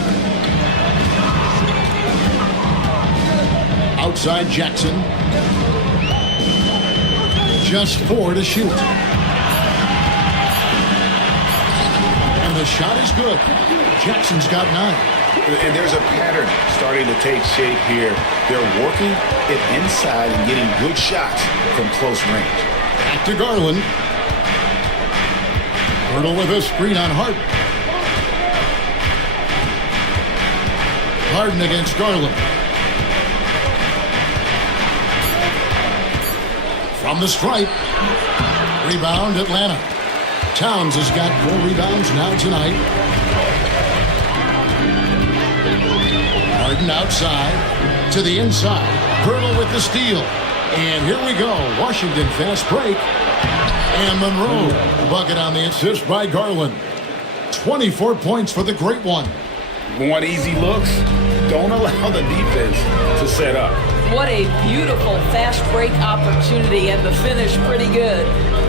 Outside Jackson. Just 4 to shoot. And the shot is good. Jackson's got 9. And there's a pattern starting to take shape here. They're working it inside and getting good shots from close range. Back to Garland. Hurdle with a screen on Harden. Harden against Garland. From the stripe. Rebound Atlanta. Towns has got 4 rebounds now tonight. Harden outside to the inside. Hurdle with the steal. And here we go. Washington fast break. And Monroe, bucket on the assist by Garland. 24 points for the great one. Want easy looks? Don't allow the defense to set up. What a beautiful fast break opportunity, and the finish pretty good.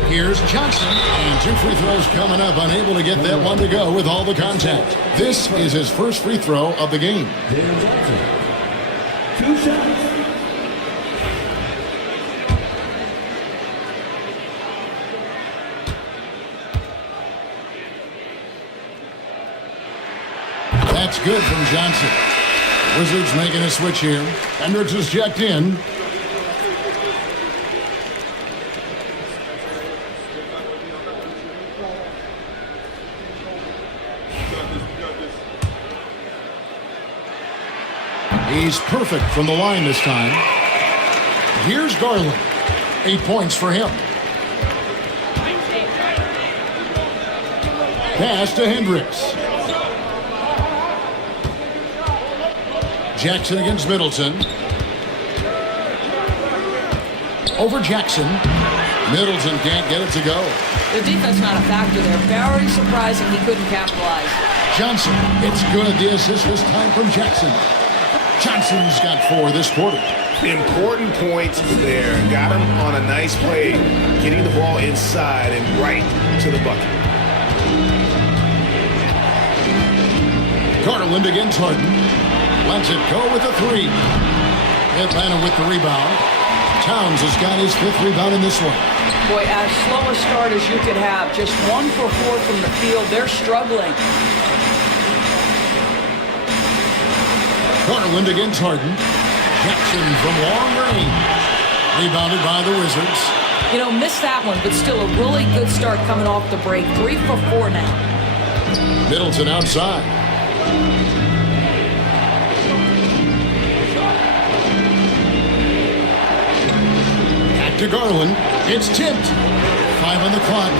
Here's Johnson, and 2 free throws coming up. Unable to get that one to go with all the contact. This is his first free throw of the game. 2 shots. That's good from Johnson. Wizards making a switch here. Hendricks is checked in. He's perfect from the line this time. Here's Garland. 8 points for him. Pass to Hendricks. Jackson against Middleton. Over Jackson. Middleton can't get it to go. The defense not a factor there. Very surprising he couldn't capitalize. Johnson, it's good. The assist this time from Jackson. Johnson's got 4 this quarter. Important points there. Got him on a nice play, getting the ball inside and right to the bucket. Garland against Harden. Lets it go with a 3. Atlanta with the rebound. Towns has got his 5th rebound in this one. Boy, as slow a start as you could have. Just 1 for 4 from the field. They're struggling. Garland against Harden. Jackson from long range. Rebounded by the Wizards. You know, missed that one, but still a really good start coming off the break. 3 for 4 now. Middleton outside. Back to Garland. It's tipped. 5 on the clock.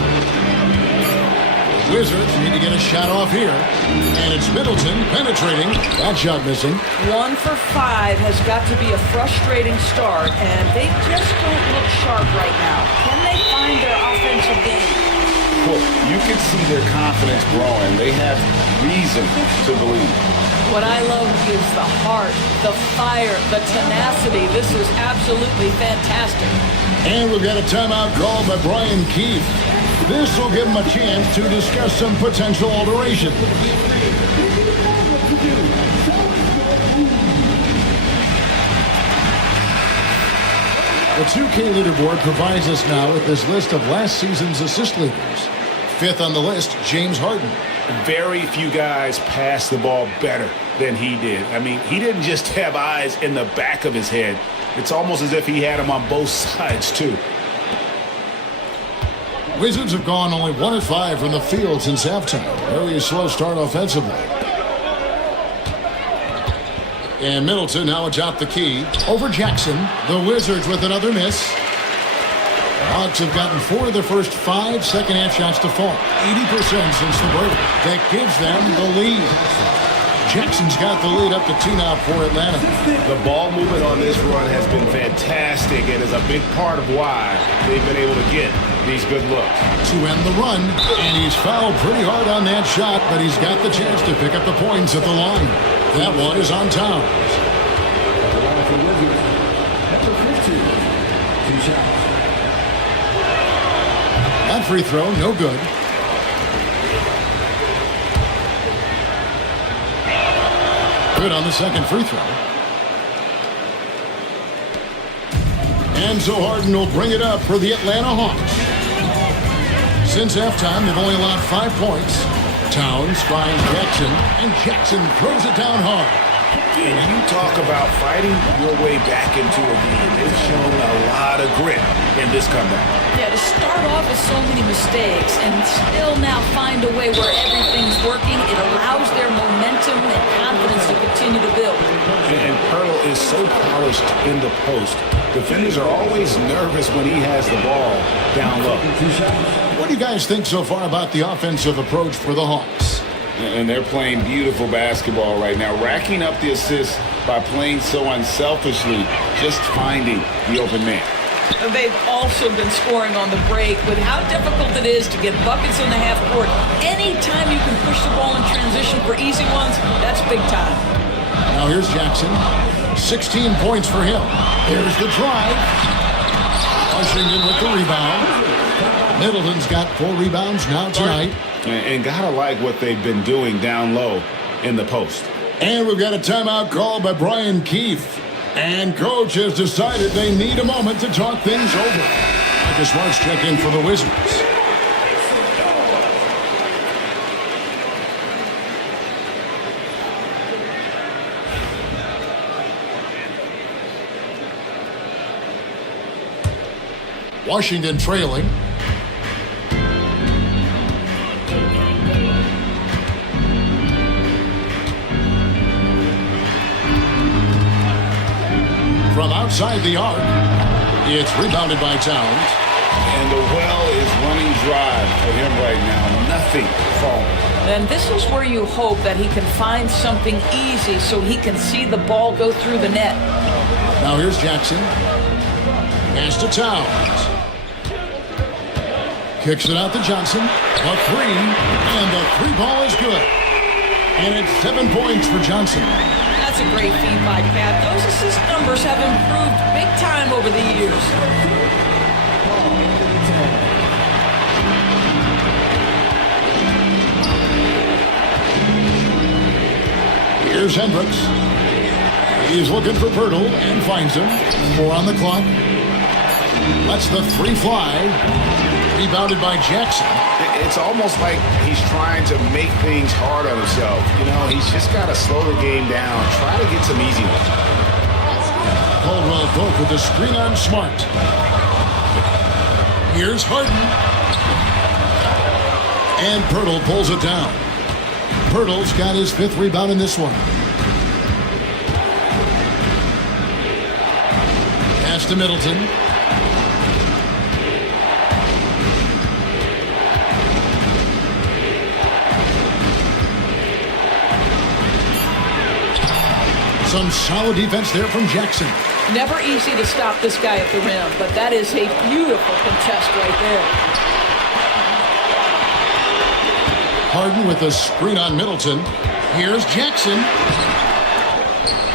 Wizards need to get a shot off here. And it's Middleton penetrating. That shot missing. 1 for 5 has got to be a frustrating start, and they just don't look sharp right now. Can they find their offensive game? Well, you can see their confidence growing. They have reason to believe. What I love is the heart, the fire, the tenacity. This is absolutely fantastic. And we've got a timeout called by Brian Keefe. This will give him a chance to discuss some potential alteration. The 2K leaderboard provides us now with this list of last season's assist leaders. 5th on the list, James Harden. Very few guys pass the ball better than he did. I mean, he didn't just have eyes in the back of his head. It's almost as if he had them on both sides, too. Wizards have gone only 1 of 5 from the field since halftime. Very slow start offensively. And Middleton now atop the key. Over Jackson. The Wizards with another miss. Hawks have gotten 4 of the first 5 second-half shots to fall. 80% since the break. That gives them the lead. Jackson's got the lead up to 2 now for Atlanta. The ball movement on this run has been fantastic and is a big part of why they've been able to get these good looks. To end the run, and he's fouled pretty hard on that shot, but he's got the chance to pick up the points at the line. That one is on Towns. That free throw, no good. Good on the second free throw. And so Harden will bring it up for the Atlanta Hawks. Since halftime, they've only allowed 5 points. Towns finds Jackson, and Jackson throws it down hard. And you talk about fighting your way back into a game. They've shown a lot of grit in this comeback. Yeah, to start off with so many mistakes and still now find a way where everything's working, it allows their momentum and confidence to continue to build. And Pirtle is so polished in the post. Defenders are always nervous when he has the ball down low. What do you guys think so far about the offensive approach for the Hawks? And they're playing beautiful basketball right now, racking up the assists by playing so unselfishly, just finding the open man. They've also been scoring on the break. With how difficult it is to get buckets in the half court, anytime you can push the ball in transition for easy ones, that's big time. Now here's Jackson. 16 points for him. Here's the drive. Washington with the rebound. Middleton's got 4 rebounds now tonight. And gotta like what they've been doing down low in the post. And we've got a timeout called by Brian Keefe. And coach has decided they need a moment to talk things over. Marcus Smart's check in for the Wizards. Washington trailing. From outside the arc, it's rebounded by Towns. And the well is running dry for him right now. Nothing falling. And this is where you hope that he can find something easy so he can see the ball go through the net. Now here's Jackson. Pass to Towns. Kicks it out to Johnson. A 3, and the 3 ball is good. And it's 7 points for Johnson. That's a great feed by Cat. Those assist numbers have improved big time over the years. Here's Hendricks. He's looking for Pirtle and finds him. 4 on the clock. Lets the 3 fly. Rebounded by Jackson. It's almost like he's trying to make things hard on himself. You know, he's just got to slow the game down. Try to get some easy ones. Caldwell Pope with the screen on Smart. Here's Harden. And Pirtle pulls it down. Pirtle's got his 5th rebound in this one. Pass to Middleton. Some solid defense there from Jackson. Never easy to stop this guy at the rim, but that is a beautiful contest right there. Harden with a screen on Middleton. Here's Jackson.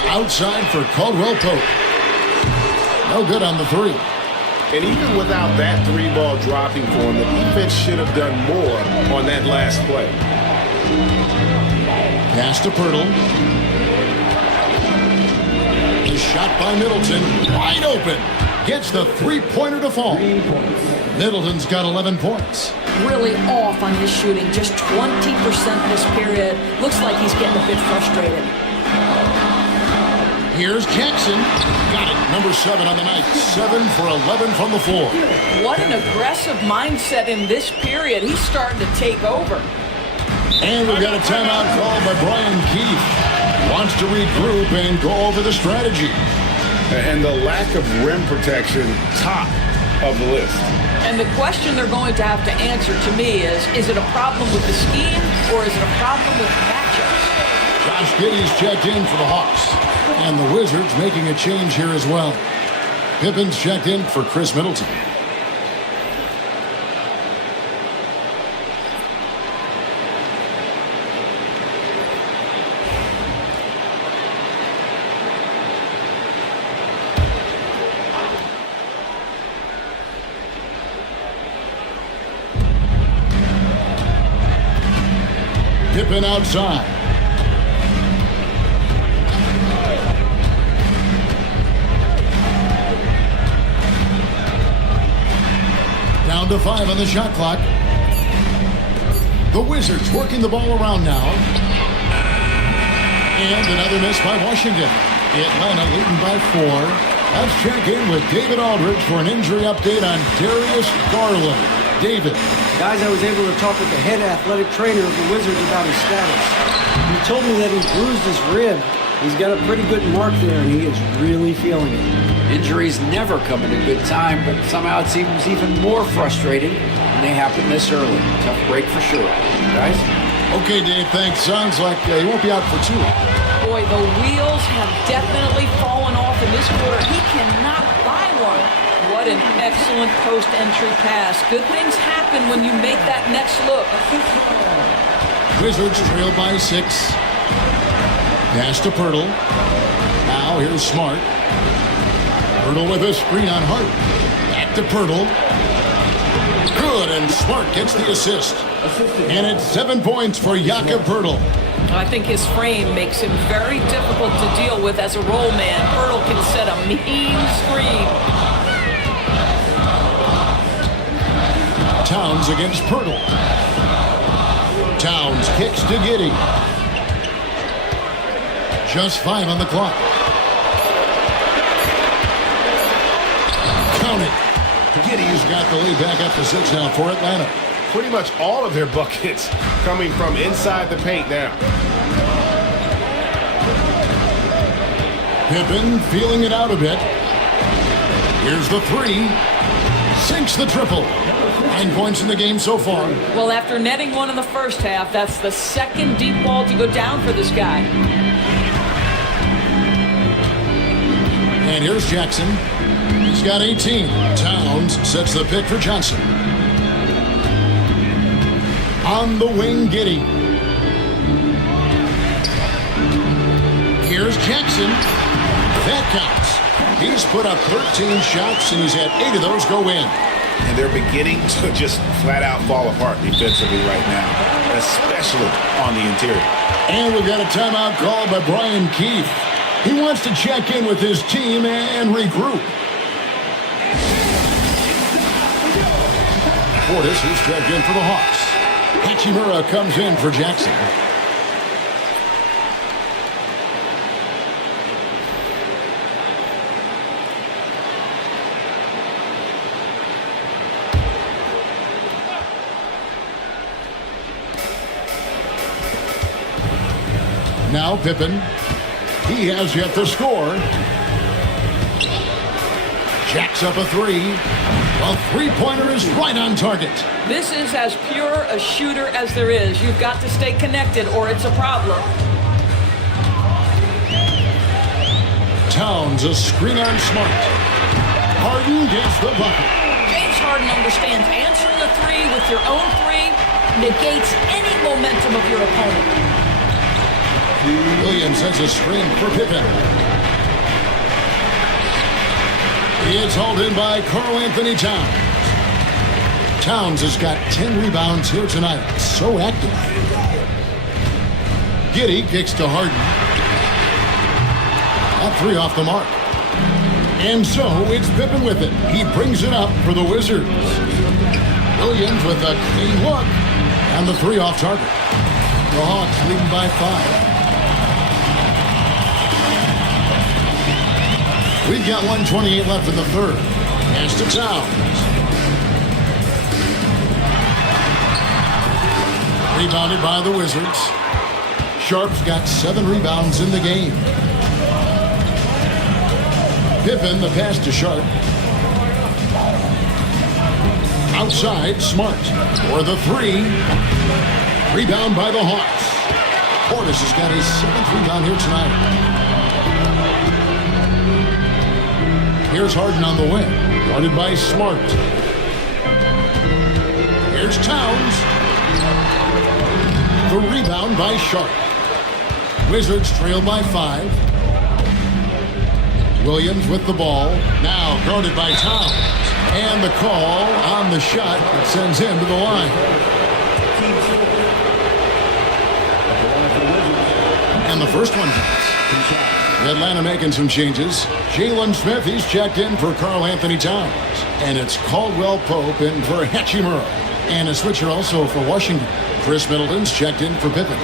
Outside for Caldwell Pope. No good on the 3. And even without that 3 ball dropping for him, the defense should have done more on that last play. Pass to Pirtle. The shot by Middleton, wide open. Gets the 3-pointer to fall. Middleton's got 11 points. Really off on his shooting, just 20% this period. Looks like he's getting a bit frustrated. Here's Jackson. Got it number 7 on the night. 7 for 11 from the floor. What an aggressive mindset in this period. He's starting to take over. And we've got a timeout called by Brian Keefe. Wants to regroup and go over the strategy. And the lack of rim protection, top of the list. And the question they're going to have to answer to me is it a problem with the scheme or is it a problem with matchups? Josh Giddey's checked in for the Hawks. And the Wizards making a change here as well. Pippen's checked in for Chris Middleton. Pippen outside. Down to 5 on the shot clock. The Wizards working the ball around now. And another miss by Washington. Atlanta leading by 4. Let's check in with David Aldridge for an injury update on Darius Garland. David. Guys, I was able to talk with the head athletic trainer of the Wizards about his status. He told me that he bruised his rib. He's got a pretty good mark there, and he is really feeling it. Injuries never come at a good time, but somehow it seems even more frustrating when they happen this early. Tough break for sure. Guys? Okay, Dave, thanks. Sounds like he won't be out for 2. Boy, the wheels have definitely fallen off in this quarter. He cannot buy one. What an excellent post-entry pass. Good things happen when you make that next look. Wizards trail by 6. Pass to Pirtle. Now here's Smart. Pirtle with a screen on Hart. Back to Pirtle. Good, and Smart gets the assist. And it's 7 points for Jakob Pirtle. I think his frame makes him very difficult to deal with as a roll man. Pirtle can set a mean screen. Towns against Pirtle. Towns kicks to Giddey. Just 5 on the clock. Count it. Giddey's got the lead back up to 6 now for Atlanta. Pretty much all of their buckets coming from inside the paint now. Pippen feeling it out a bit. Here's the 3. Sinks the triple. 9 points in the game so far. Well, after netting one in the first half, that's the second deep ball to go down for this guy. And here's Jackson. He's got 18. Towns sets the pick for Johnson. On the wing, Giddey. Here's Jackson. That counts. He's put up 13 shots, and he's had 8 of those go in. And they're beginning to just flat out fall apart defensively right now, especially on the interior. And we've got a timeout called by Brian Keefe. He wants to check in with his team and regroup. Portis, who's checked in for the Hawks. Hachimura comes in for Jackson. Now Pippen. He has yet to score. Jacks up a 3. A three-pointer is right on target. This is as pure a shooter as there is. You've got to stay connected or it's a problem. Towns, a screen on Smart. Harden gets the bucket. James Harden understands answering a 3 with your own 3 negates any momentum of your opponent. Williams has a screen for Pippen. It's hauled in by Karl Anthony Towns. Towns has got 10 rebounds here tonight. So active. Giddey kicks to Harden. That 3 off the mark. And so it's Pippen with it. He brings it up for the Wizards. Williams with a clean look. And the 3 off target. The Hawks leading by 5. We've got 1:28 left in the third. Pass to Towns. Rebounded by the Wizards. Sharp's got 7 rebounds in the game. Pippen, the pass to Sharp. Outside, Smart for the 3. Rebound by the Hawks. Portis has got his 7th rebound here tonight. Here's Harden on the wing, guarded by Smart. Here's Towns. The rebound by Sharp. Wizards trail by 5. Williams with the ball, now guarded by Towns. And the call on the shot that sends him to the line. And the first one counts. Atlanta making some changes. Jalen Smith, he's checked in for Karl Anthony Towns. And it's Caldwell Pope in for Hachimura. And a switcher also for Washington. Chris Middleton's checked in for Pippen.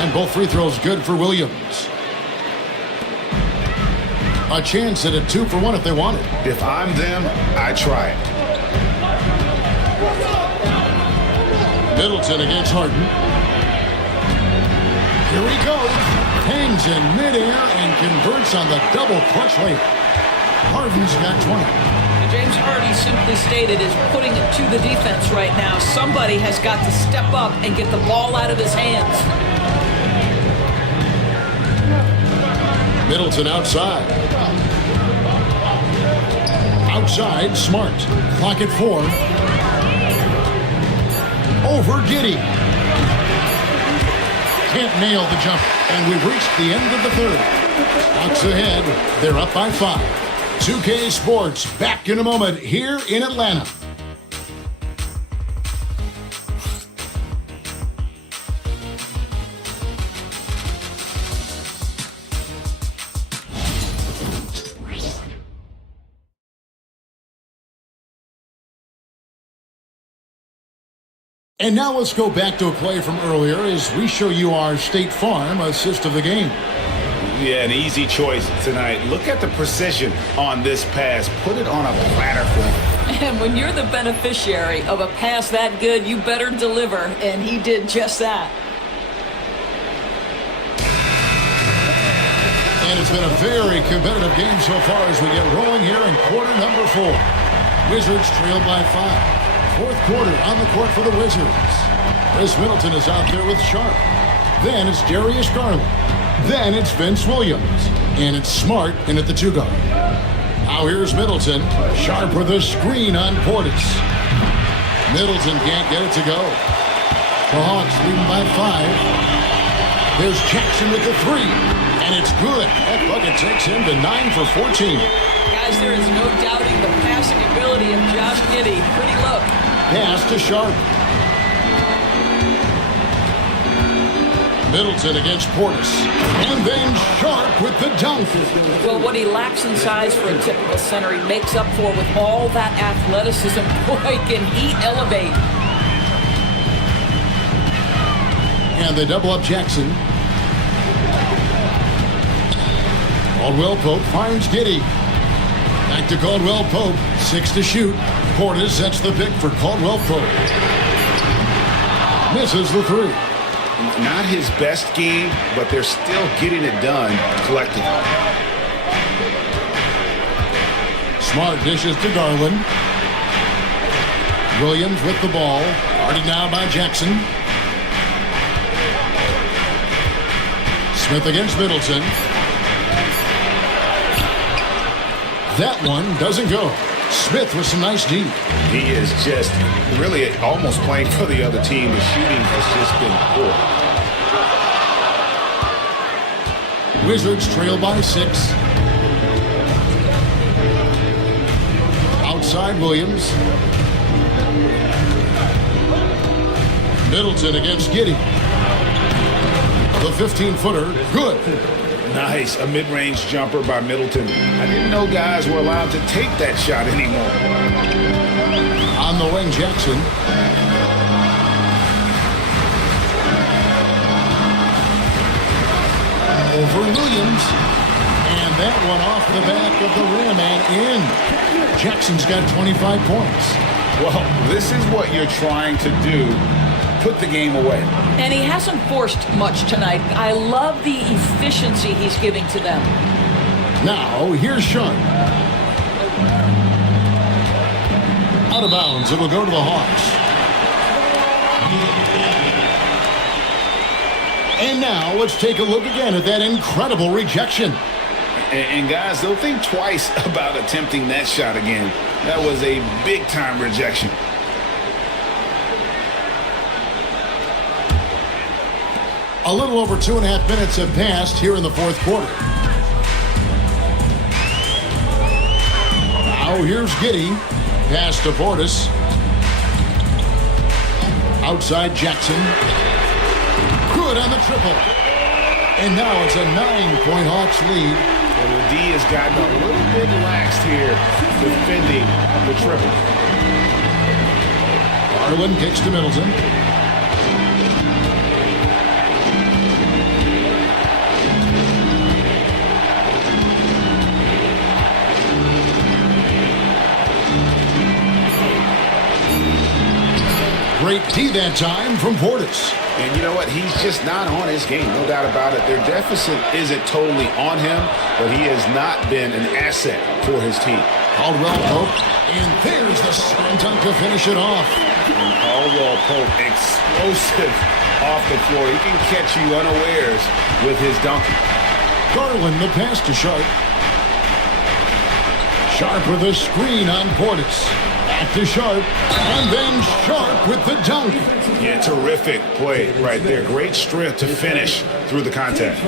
And both free throws good for Williams. A chance at a 2-for-1 if they want it. If I'm them, I try it. Middleton against Harden. Here he goes. Hangs in midair and converts on the double clutch layup. Harden's got 20. James Harden simply stated is putting it to the defense right now. Somebody has got to step up and get the ball out of his hands. Middleton outside. Outside, Smart. Clock at 4. Over Giddey. Can't nail the jump. And we've reached the end of the third. Hawks ahead. They're up by 5. 2K Sports back in a moment here in Atlanta. And now let's go back to a play from earlier as we show you our State Farm assist of the game. Yeah, an easy choice tonight. Look at the precision on this pass. Put it on a platter for him. And when you're the beneficiary of a pass that good, you better deliver. And he did just that. And it's been a very competitive game so far as we get rolling here in quarter number 4. Wizards trail by 5. Fourth quarter on the court for the Wizards. Chris Middleton is out there with Sharp. Then it's Darius Garland. Then it's Vince Williams. And it's Smart in at the 2 guard. Now here's Middleton. Sharp with a screen on Portis. Middleton can't get it to go. The Hawks leading by 5. There's Jackson with the 3. And it's good. That bucket takes him to 9 for 14. Guys, there is no doubting the passing ability of Josh Giddey. Pretty look. Pass to Sharp. Middleton against Portis. And then Sharp with the dunk. Well, what he lacks in size for a typical center, he makes up for with all that athleticism. Boy, can he elevate. And they double up Jackson. Caldwell Pope finds Giddey. Back to Caldwell Pope. 6 to shoot. Portis sets the pick for Caldwell Pope. Misses the 3. Not his best game, but they're still getting it done collectively. Smart dishes to Garland. Williams with the ball. Guarded now by Jackson. Smith against Middleton. That one doesn't go. Smith with some nice D. He is just really almost playing for the other team. The shooting has just been poor. Wizards trail by 6. Outside Williams. Middleton against Giddey. The 15-footer, good. Nice, a mid-range jumper by Middleton. I didn't know guys were allowed to take that shot anymore. On the wing, Jackson. Williams. And that one off the back of the rim and in. Jackson's got 25 points. Well, this is what you're trying to do. Put the game away. And he hasn't forced much tonight. I love the efficiency he's giving to them. Now, here's Sharp. Out of bounds. It'll go to the Hawks. And now, let's take a look again at that incredible rejection. And guys, they'll think twice about attempting that shot again. That was a big-time rejection. A little over 2.5 minutes have passed here in the fourth quarter. Now here's Giddey. Pass to Portis. Outside Jackson. Good on the triple. And now it's a 9-point Hawks lead. Well, the D has gotten a little bit laxed here defending the triple. Garland kicks to Middleton. Great D that time from Portis. And you know what? He's just not on his game, no doubt about it. Their deficit isn't totally on him, but he has not been an asset for his team. Caldwell Pope, and there's the slam dunk to finish it off. And Caldwell Pope, explosive off the floor. He can catch you unawares with his dunking. Garland the pass to Sharp. Sharp with a screen on Portis. Back to Sharp, and then Sharp with the dunk. Yeah, terrific play right there. Great strength to finish through the contact.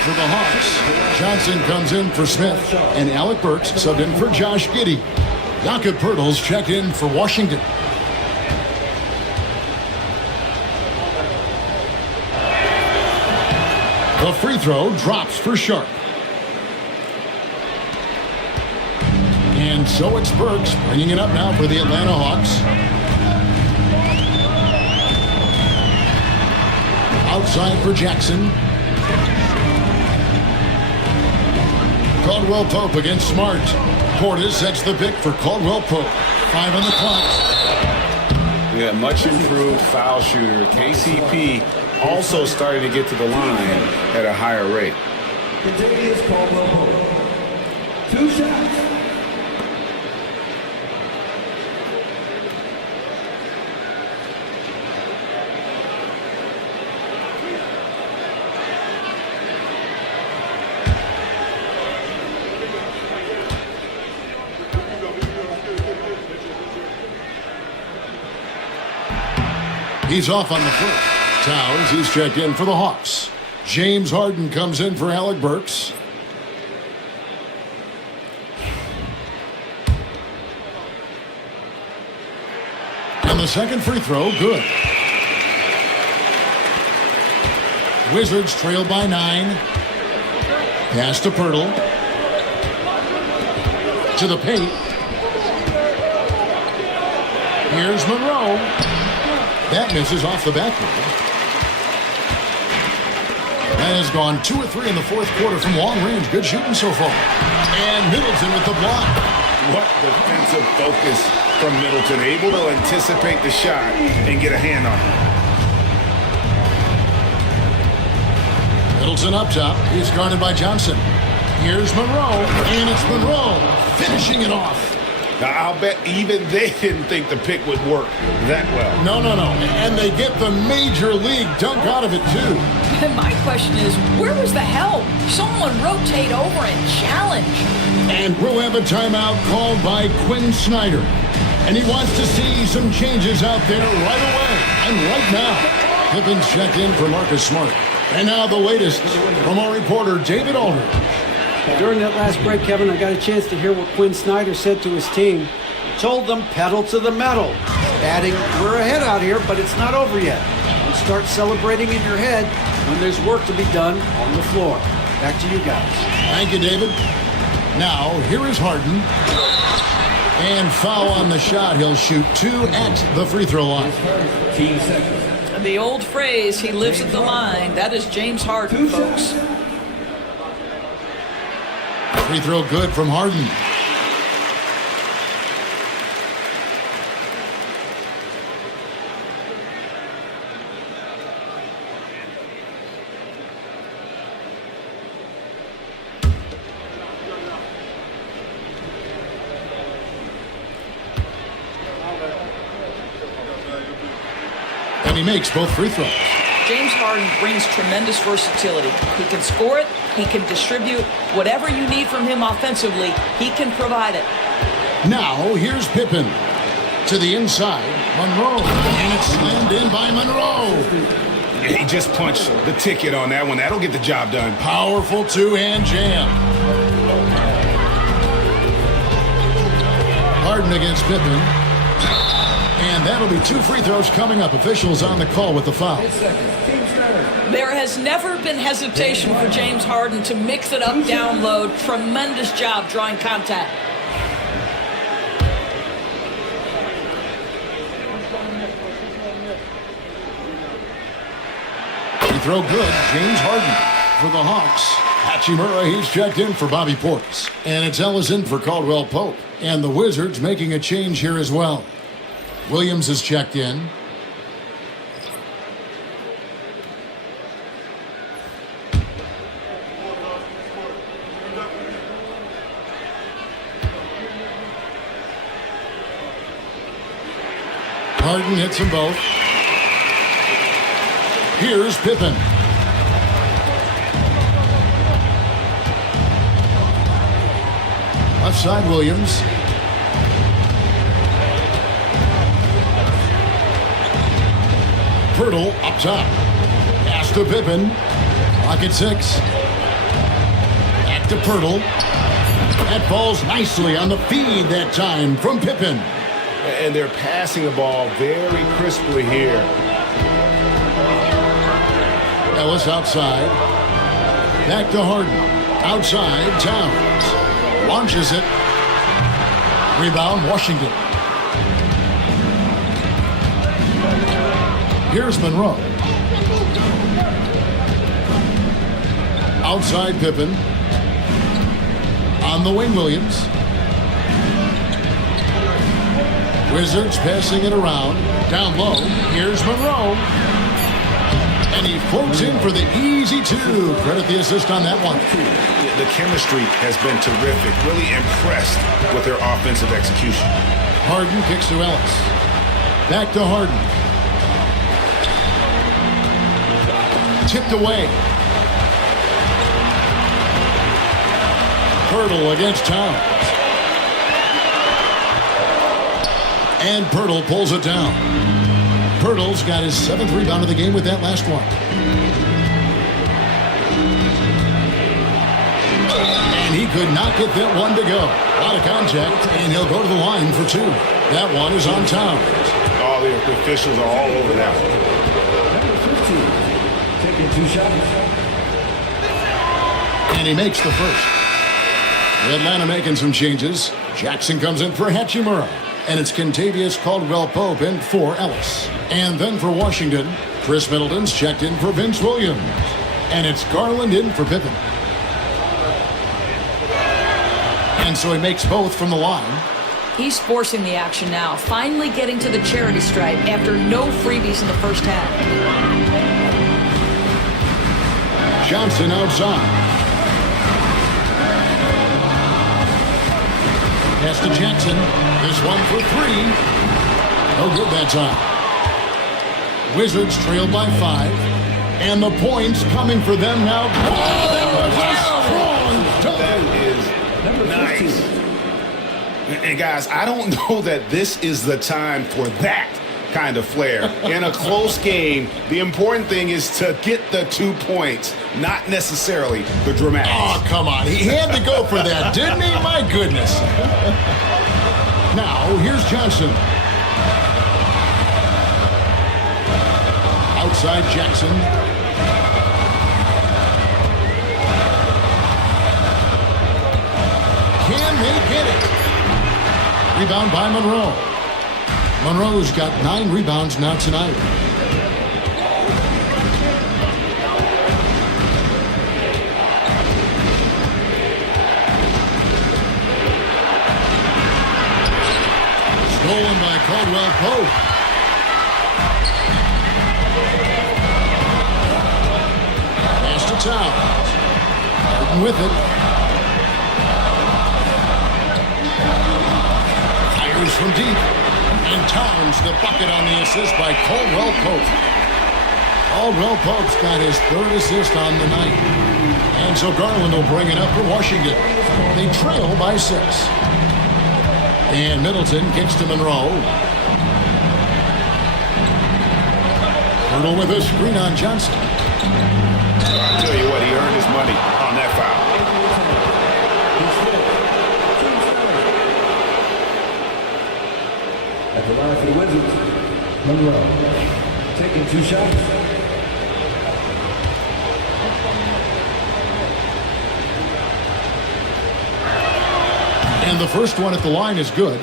For the Hawks, Johnson comes in for Smith, and Alec Burks subbed in for Josh Giddey. Jakob Poeltl's checked in for Washington. The free throw drops for Sharp. And so it's Burks bringing it up now for the Atlanta Hawks. Outside for Jackson. Caldwell Pope against Smart. Portis sets the pick for Caldwell Pope. 5 on the clock. Yeah, much improved foul shooter. KCP also starting to get to the line at a higher rate. Continues Caldwell Pope. 2 shots. He's off on the foot. Towers, he's checked in for the Hawks. James Harden comes in for Alec Burks. And the second free throw, good. Wizards trail by 9. Pass to Poeltl. To the paint. Here's Monroe. That misses off the backboard. That has gone 2 or 3 in the fourth quarter from long range. Good shooting so far. And Middleton with the block. What defensive focus from Middleton. Able to anticipate the shot and get a hand on it. Middleton up top. He's guarded by Johnson. Here's Monroe. And it's Monroe finishing it off. Now, I'll bet even they didn't think the pick would work that well. No. And they get the major league dunk out of it, too. And my question is, where was the help? Someone rotate over and challenge. And we'll have a timeout called by Quinn Snyder. And he wants to see some changes out there right away and right now. Pippin's checked in for Marcus Smart. And now the latest from our reporter, David Aldridge. During that last break, Kevin, I got a chance to hear what Quinn Snyder said to his team. He told them pedal to the metal, adding, we're ahead out here, but it's not over yet. Don't start celebrating in your head when there's work to be done on the floor. Back to you guys. Thank you, David. Now, here is Harden. And foul on the shot. He'll shoot 2 at the free throw line. Team seconds. The old phrase, he lives at the line. That is James Harden, folks. Free throw good from Harden. And he makes both free throws. James Harden brings tremendous versatility. He can score it, he can distribute. Whatever you need from him offensively, he can provide it. Now, here's Pippen. To the inside, Monroe. And it's slammed in by Monroe. He just punched the ticket on that one. That'll get the job done. Powerful two-hand jam. Harden against Pippen. And that'll be 2 free throws coming up. Officials on the call with the foul. There has never been hesitation for James Harden to mix it up down low. Tremendous job drawing contact. Free throw good. James Harden for the Hawks. Hachimura, he's checked in for Bobby Portis. And it's Ellison for Caldwell Pope. And the Wizards making a change here as well. Williams is checked in. Harden hits them both. Here's Pippen. Left side, Williams. Pirtle up top. Pass to Pippen. Pocket 6. Back to Pirtle. That falls nicely on the feed that time from Pippen. And they're passing the ball very crisply here. Ellis outside. Back to Harden. Outside, Towns. Launches it. Rebound, Washington. Here's Monroe. Outside Pippen. On the wing, Williams. Wizards passing it around. Down low. Here's Monroe. And he floats in for the easy 2. Credit the assist on that one. The chemistry has been terrific. Really impressed with their offensive execution. Harden kicks to Ellis. Back to Harden. Tipped away. Pirtle against Towns. And Pirtle pulls it down. Pirtle's got his 7th rebound of the game with that last one. And he could not get that one to go. A lot of contact, and he'll go to the line for 2. That one is on Towns. All the officials are all over that one. Taking 2 shots. And he makes the first. Atlanta making some changes. Jackson comes in for Hachimura. And it's Kentavious Caldwell-Pope in for Ellis. And then for Washington, Chris Middleton's checked in for Vince Williams. And it's Garland in for Pippen. And so he makes both from the line. He's forcing the action now, finally getting to the charity stripe after no freebies in the first half. Johnson outside. Pass to Jackson. This one for 3. No good that time. Wizards trailed by 5. And the points coming for them now. Oh, that was a strong That is nice. And guys, I don't know that this is the time for that kind of flair. In a close game, the important thing is to get the 2 points, not necessarily the dramatics. Oh, come on. He had to go for that, didn't he? My goodness. Now, here's Johnson. Outside Jackson. Can they get it? Rebound by Monroe. Monroe's got 9 rebounds now tonight. Stolen by Caldwell Pope. Pass to Towns. Harden with it. Fires from deep. And Towns the bucket on the assist by Caldwell Pope. Caldwell Pope's got his 3rd assist on the night. And so Garland will bring it up for Washington. They trail by 6. And Middleton kicks to Monroe. Hurdle with a screen on Johnson. I tell you what, he earned his money on that foul. At the line for the Wizards, Monroe taking 2 shots. And the first one at the line is good.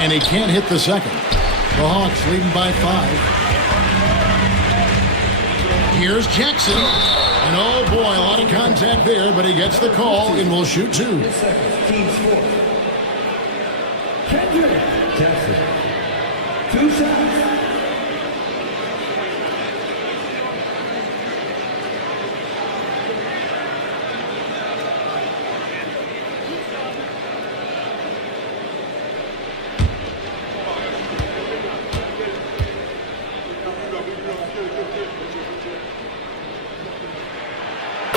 And he can't hit the second. The Hawks leading by 5. Here's Jackson. And oh boy, a lot of contact there, but he gets the call and will shoot 2. Team's 4th. Kendrick Jackson. 2 shots.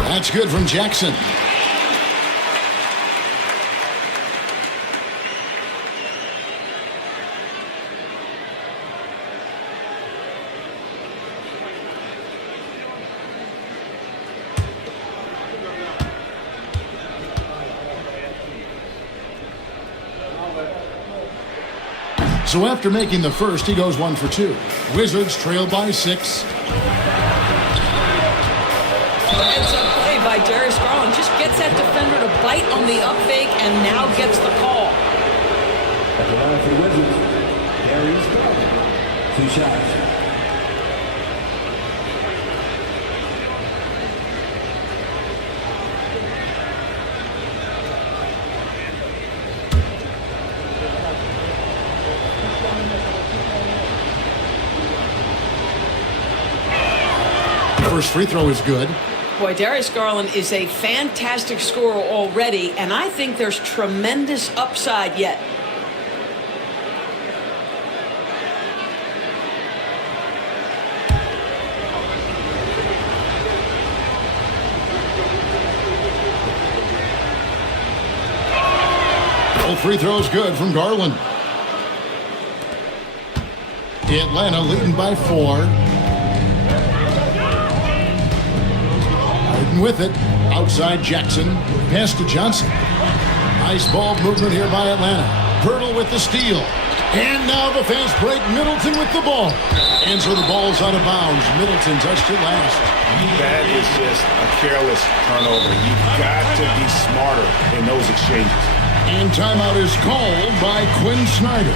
That's good from Jackson. So after making the first, he goes 1 for 2. Wizards trail by 6. By Darius Garland, just gets that defender to bite on the up fake and now gets the call. At the line for the Wizards, Darius Garland. 2 shots. First free throw is good. Boy, Darius Garland is a fantastic scorer already, and I think there's tremendous upside yet. Both free throws good from Garland. Atlanta leading by 4. With it, outside Jackson, pass to Johnson. Nice ball movement here by Atlanta. Hurdle with the steal. And now the fast break, Middleton with the ball. And so the ball's out of bounds. Middleton touched it last. That is just a careless turnover. You've got to be smarter in those exchanges. And timeout is called by Quinn Snyder.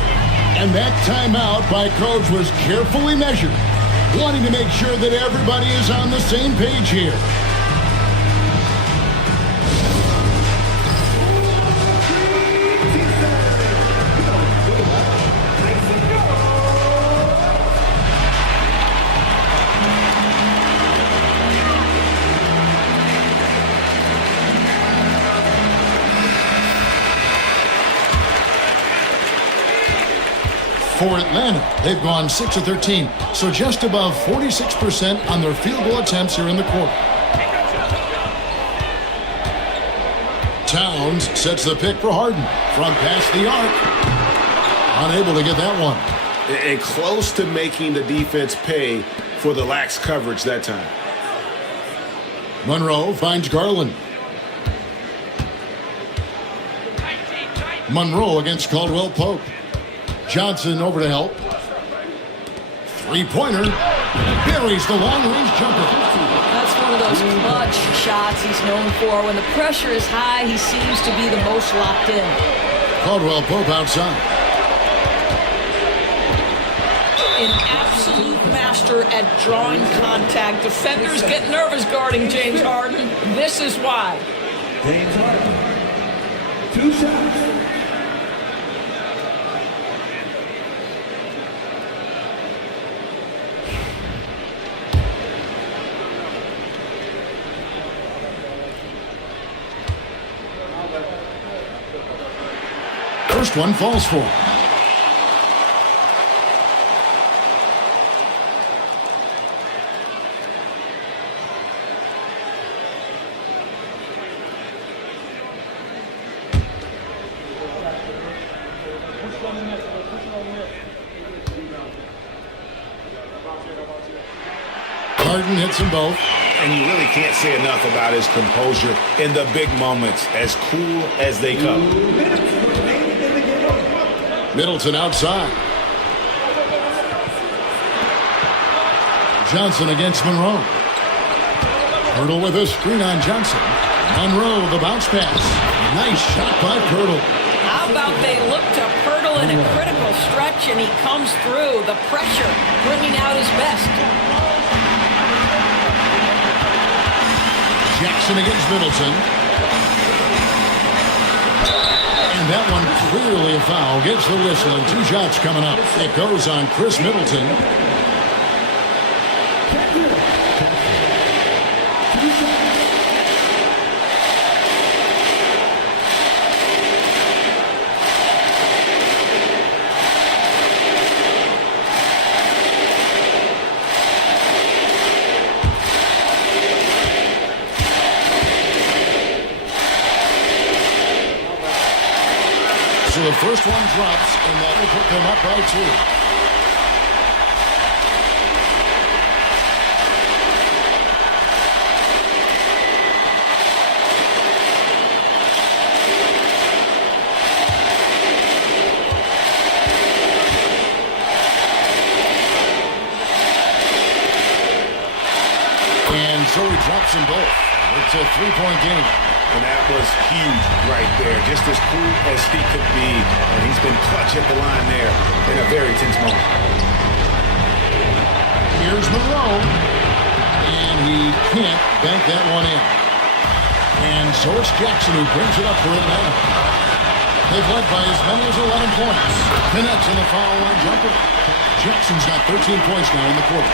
And that timeout by Coach was carefully measured, wanting to make sure that everybody is on the same page here. For Atlanta, they've gone 6 of 13, so just above 46% on their field goal attempts here in the quarter. Towns sets the pick for Harden from past the arc. Unable to get that one. And close to making the defense pay for the lax coverage that time. Monroe finds Garland. Monroe against Caldwell Pope. Johnson over to help. Three-pointer. Buries the long-range jumper. That's one of those clutch shots he's known for. When the pressure is high, he seems to be the most locked in. Caldwell Pope outside. An absolute master at drawing contact. Defenders get nervous guarding James Harden. This is why. James Harden. 2 shots. First one falls for. Harden hits them both. And you really can't say enough about his composure in the big moments, as cool as they come. Middleton outside. Johnson against Monroe. Pirtle with a screen on Johnson. Monroe, the bounce pass. Nice shot by Pirtle. How about they look to Pirtle in a critical stretch and he comes through. The pressure bringing out his best. Jackson against Middleton. And that one clearly a foul. Gets the whistle and 2 shots coming up. It goes on Chris Middleton. So the first one drops, and that will put them up by 2. And so he drops them both. It's a 3-point game. And that was huge right there. Just as cool as he could be. And he's been clutch at the line there in a very tense moment. Here's Monroe. And he can't bank that one in. And so it's Jackson who brings it up for Atlanta. They've led by as many as 11 points. Connects in the foul line jumper. Jackson's got 13 points now in the quarter.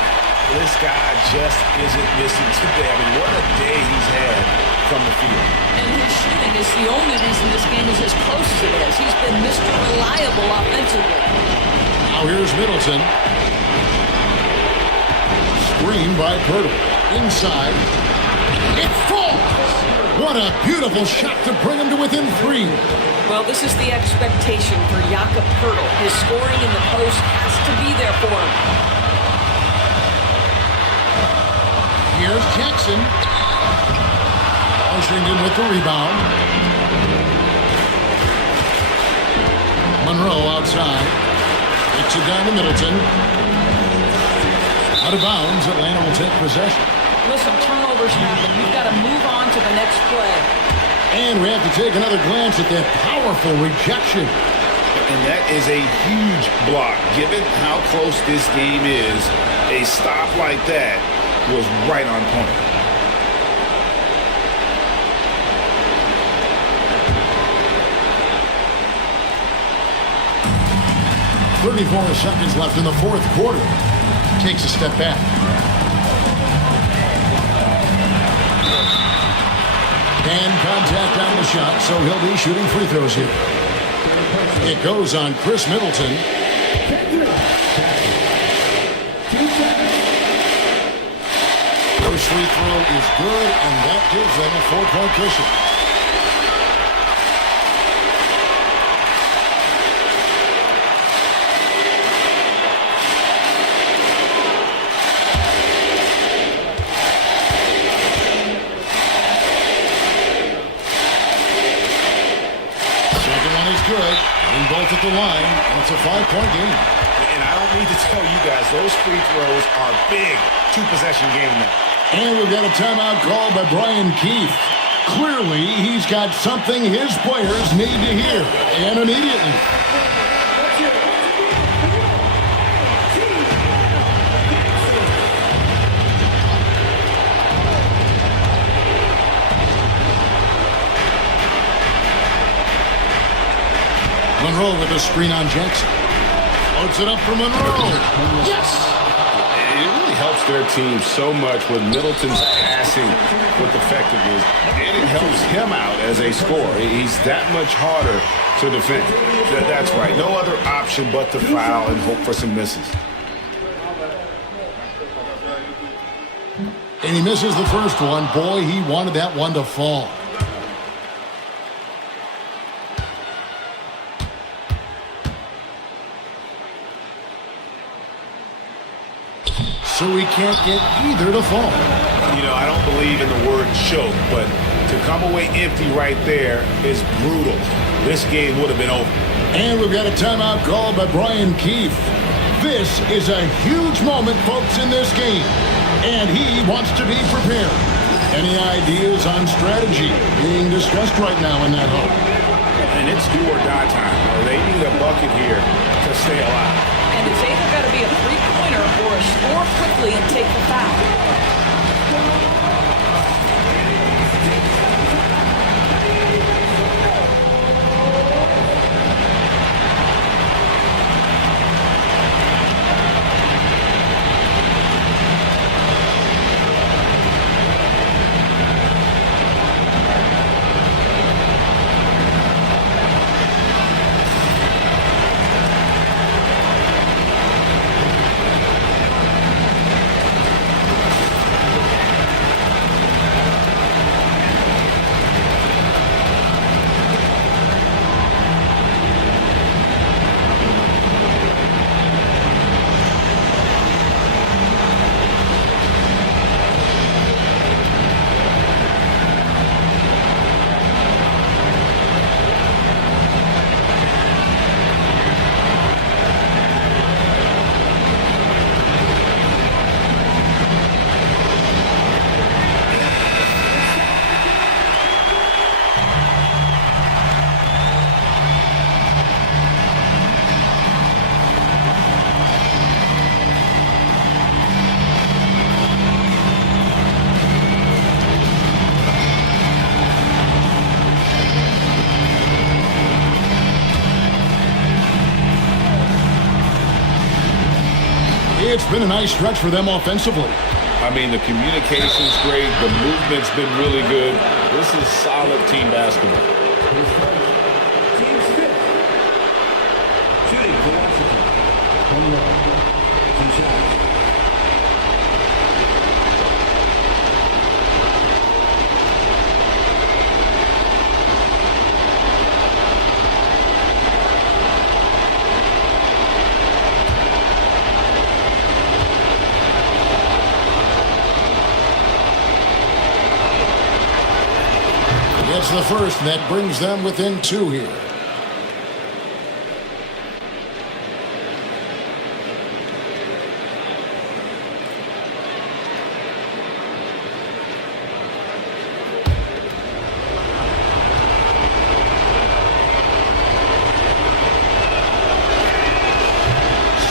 This guy just isn't missing today. I mean, what a day he's had from the field. And his shooting is the only reason this game is as close as it is. He's been Mr. Reliable offensively. Now here's Middleton. Screen by Pirtle. Inside. It falls! What a beautiful shot to bring him to within 3. Well, this is the expectation for Jakob Pirtle. His scoring in the post has to be there for him. Here's Jackson. Washington with the rebound. Monroe outside. Kicks it down to Middleton. Out of bounds, Atlanta will take possession. Listen, turnovers happen. You've got to move on to the next play. And we have to take another glance at that powerful rejection. And that is a huge block. Given how close this game is, a stop like that was right on point. .34 seconds left in the 4th quarter. Takes a step back. And contact on the shot, so he'll be shooting free throws here. It goes on Chris Middleton. First free throw is good, and that gives them a 4-point cushion. Second one is good. And both at the line. It's a 5-point game. And I don't need to tell you guys, those free throws are big. Two-possession game now. And we've got a timeout called by Brian Keefe. Clearly, he's got something his players need to hear, and immediately. Monroe with a screen on Jackson. Floats it up for Monroe. Yes! It really helps their team so much with Middleton's passing with effectiveness, and it helps him out as a scorer. He's that much harder to defend. That's right. No other option but to foul and hope for some misses. And he misses the first one. Boy, he wanted that one to fall. So he can't get either to fall. You know, I don't believe in the word choke, but to come away empty right there is brutal. This game would have been over. And we've got a timeout called by Brian Keefe. This is a huge moment, folks, in this game. And he wants to be prepared. Any ideas on strategy being discussed right now in that hole? And it's do or die time. They need a bucket here to stay alive. And it's either got to be a three-pointer or score quickly and take the foul. It's been a nice stretch for them offensively. I mean, the communication's great. The movement's been really good. This is solid team basketball. Team fifth. Shooting for Washington. 2 shots. It's the first, and that brings them within 2 here.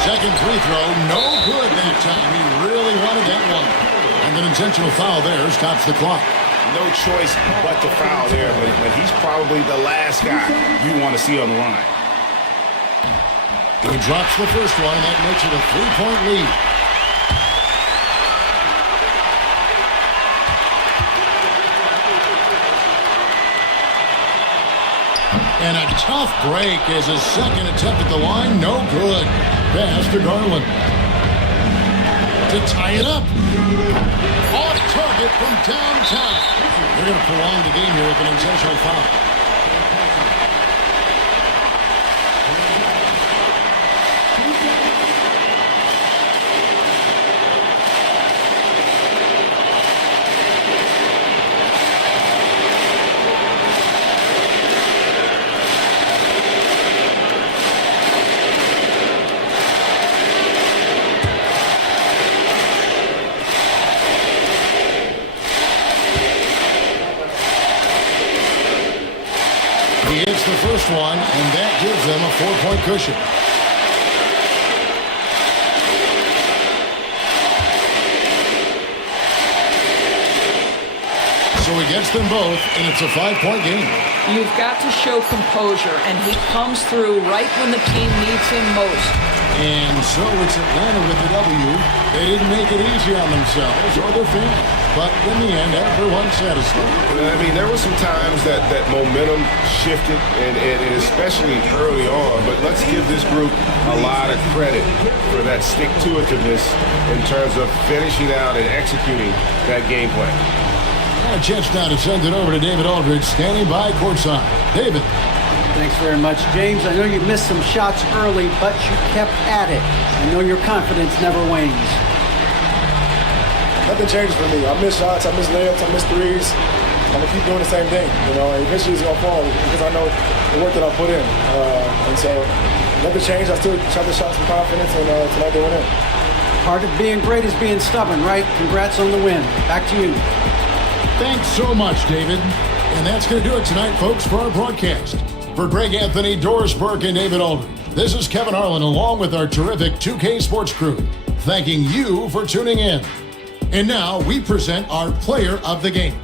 Second free throw, no good that time. He really wanted that one. And an intentional foul there stops the clock. No choice but to foul there, but he's probably the last guy you want to see on the line. He drops the first one, and that makes it a 3-point lead. And a tough break as his second attempt at the line, no good. Pass to Garland. To tie it up. Off target from downtown. They're going to prolong the game here with an intentional foul. first one, and that gives them a 4-point cushion. So he gets them both, and it's a 5-point game. You've got to show composure, and he comes through right when the team needs him most. And so it's Atlanta with the W. They didn't make it easy on themselves or their fans. But in the end, everyone's satisfied. I mean, there were some times that momentum shifted, and especially early on. But let's give this group a lot of credit for that stick-to-itiveness in terms of finishing out and executing that game plan. A chance now to send it over to David Aldridge, standing by courtside. David. Thanks very much, James. I know you missed some shots early, but you kept at it. I know your confidence never wanes. Nothing changes for me. I miss shots, I miss layups, I miss threes. I'm going to keep doing the same thing. You know, and eventually it's going to fall because I know the work that I put in. And so nothing changed. I still shot the shots with confidence, and tonight they went in. Part of being great is being stubborn, right? Congrats on the win. Back to you. Thanks so much, David. And that's going to do it tonight, folks, for our broadcast. For Greg Anthony, Doris Burke, and David Aldridge, this is Kevin Harlan along with our terrific 2K Sports crew, thanking you for tuning in. And now we present our player of the game.